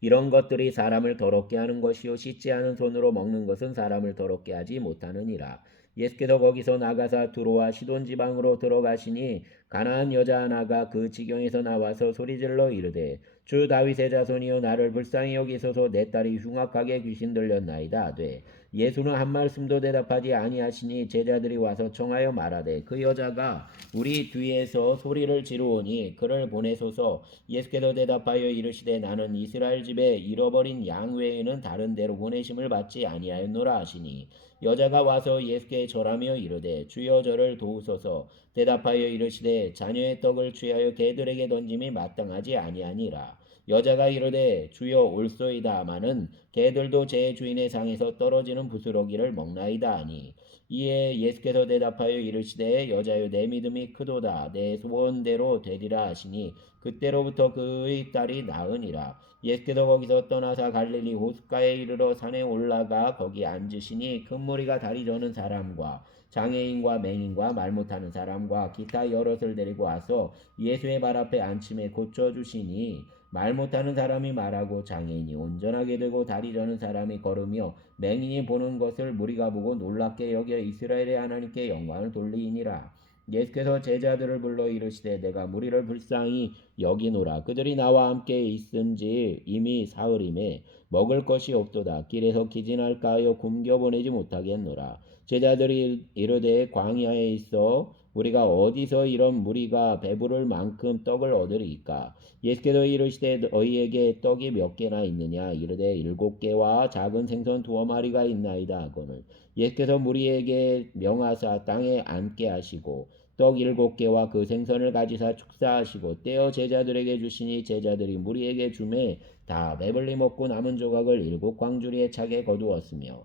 이런 것들이 사람을 더럽게 하는 것이요 씻지 않은 손으로 먹는 것은 사람을 더럽게 하지 못하느니라. 예수께서 거기서 나가사 두로와 시돈 지방으로 들어가시니 가나안 여자 하나가 그 지경에서 나와서 소리질러 이르되 주 다윗의 자손이여 나를 불쌍히 여기소서 내 딸이 흉악하게 귀신 들렸나이다 하되 예수는 한 말씀도 대답하지 아니하시니 제자들이 와서 청하여 말하되 그 여자가 우리 뒤에서 소리를 지르오니 그를 보내소서. 예수께서 대답하여 이르시되 나는 이스라엘 집에 잃어버린 양 외에는 다른 데로 보내심을 받지 아니하였노라 하시니 여자가 와서 예수께 절하며 이르되 주여 저를 도우소서. 대답하여 이르시되 자녀의 떡을 취하여 개들에게 던짐이 마땅하지 아니하니라. 여자가 이르되 주여 올소이다마는 개들도 제 주인의 상에서 떨어지는 부스러기를 먹나이다 하니 이에 예수께서 대답하여 이르시되 여자여 내 믿음이 크도다. 내 소원대로 되리라 하시니 그때로부터 그의 딸이 나으니라. 예수께서 거기서 떠나사 갈릴리 호숫가에 이르러 산에 올라가 거기 앉으시니 큰 무리가 다리 저는 사람과 장애인과 맹인과 말 못하는 사람과 기타 여럿을 데리고 와서 예수의 발 앞에 앉힘에 고쳐주시니 말 못하는 사람이 말하고 장애인이 온전하게 되고 다리 저는 사람이 걸으며 맹인이 보는 것을 무리가 보고 놀랍게 여겨 이스라엘의 하나님께 영광을 돌리니라. 예수께서 제자들을 불러 이르시되 내가 무리를 불쌍히 여기노라. 그들이 나와 함께 있은지 이미 사흘임에 먹을 것이 없도다. 길에서 기진할까 하여 굶겨 보내지 못하겠노라. 제자들이 이르되 광야에 있어 우리가 어디서 이런 무리가 배부를 만큼 떡을 얻으리이까. 예수께서 이르시되 너희에게 떡이 몇 개나 있느냐. 이르되 7개와 작은 생선 2마리가 있나이다 하거늘 예수께서 무리에게 명하사 땅에 앉게 하시고 떡 7개와 그 생선을 가지사 축사하시고 떼어 제자들에게 주시니 제자들이 무리에게 주매 다 배불리 먹고 남은 조각을 7광주리에 차게 거두었으며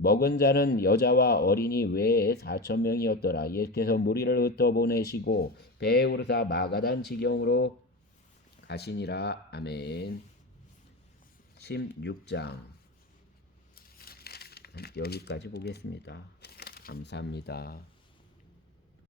먹은 자는 여자와 어린이 외에 4,000명이었더라. 예수께서 무리를 흩어보내시고 배에 오르사 마가단 지경으로 가시니라. 아멘. 16장 여기까지 보겠습니다. 감사합니다.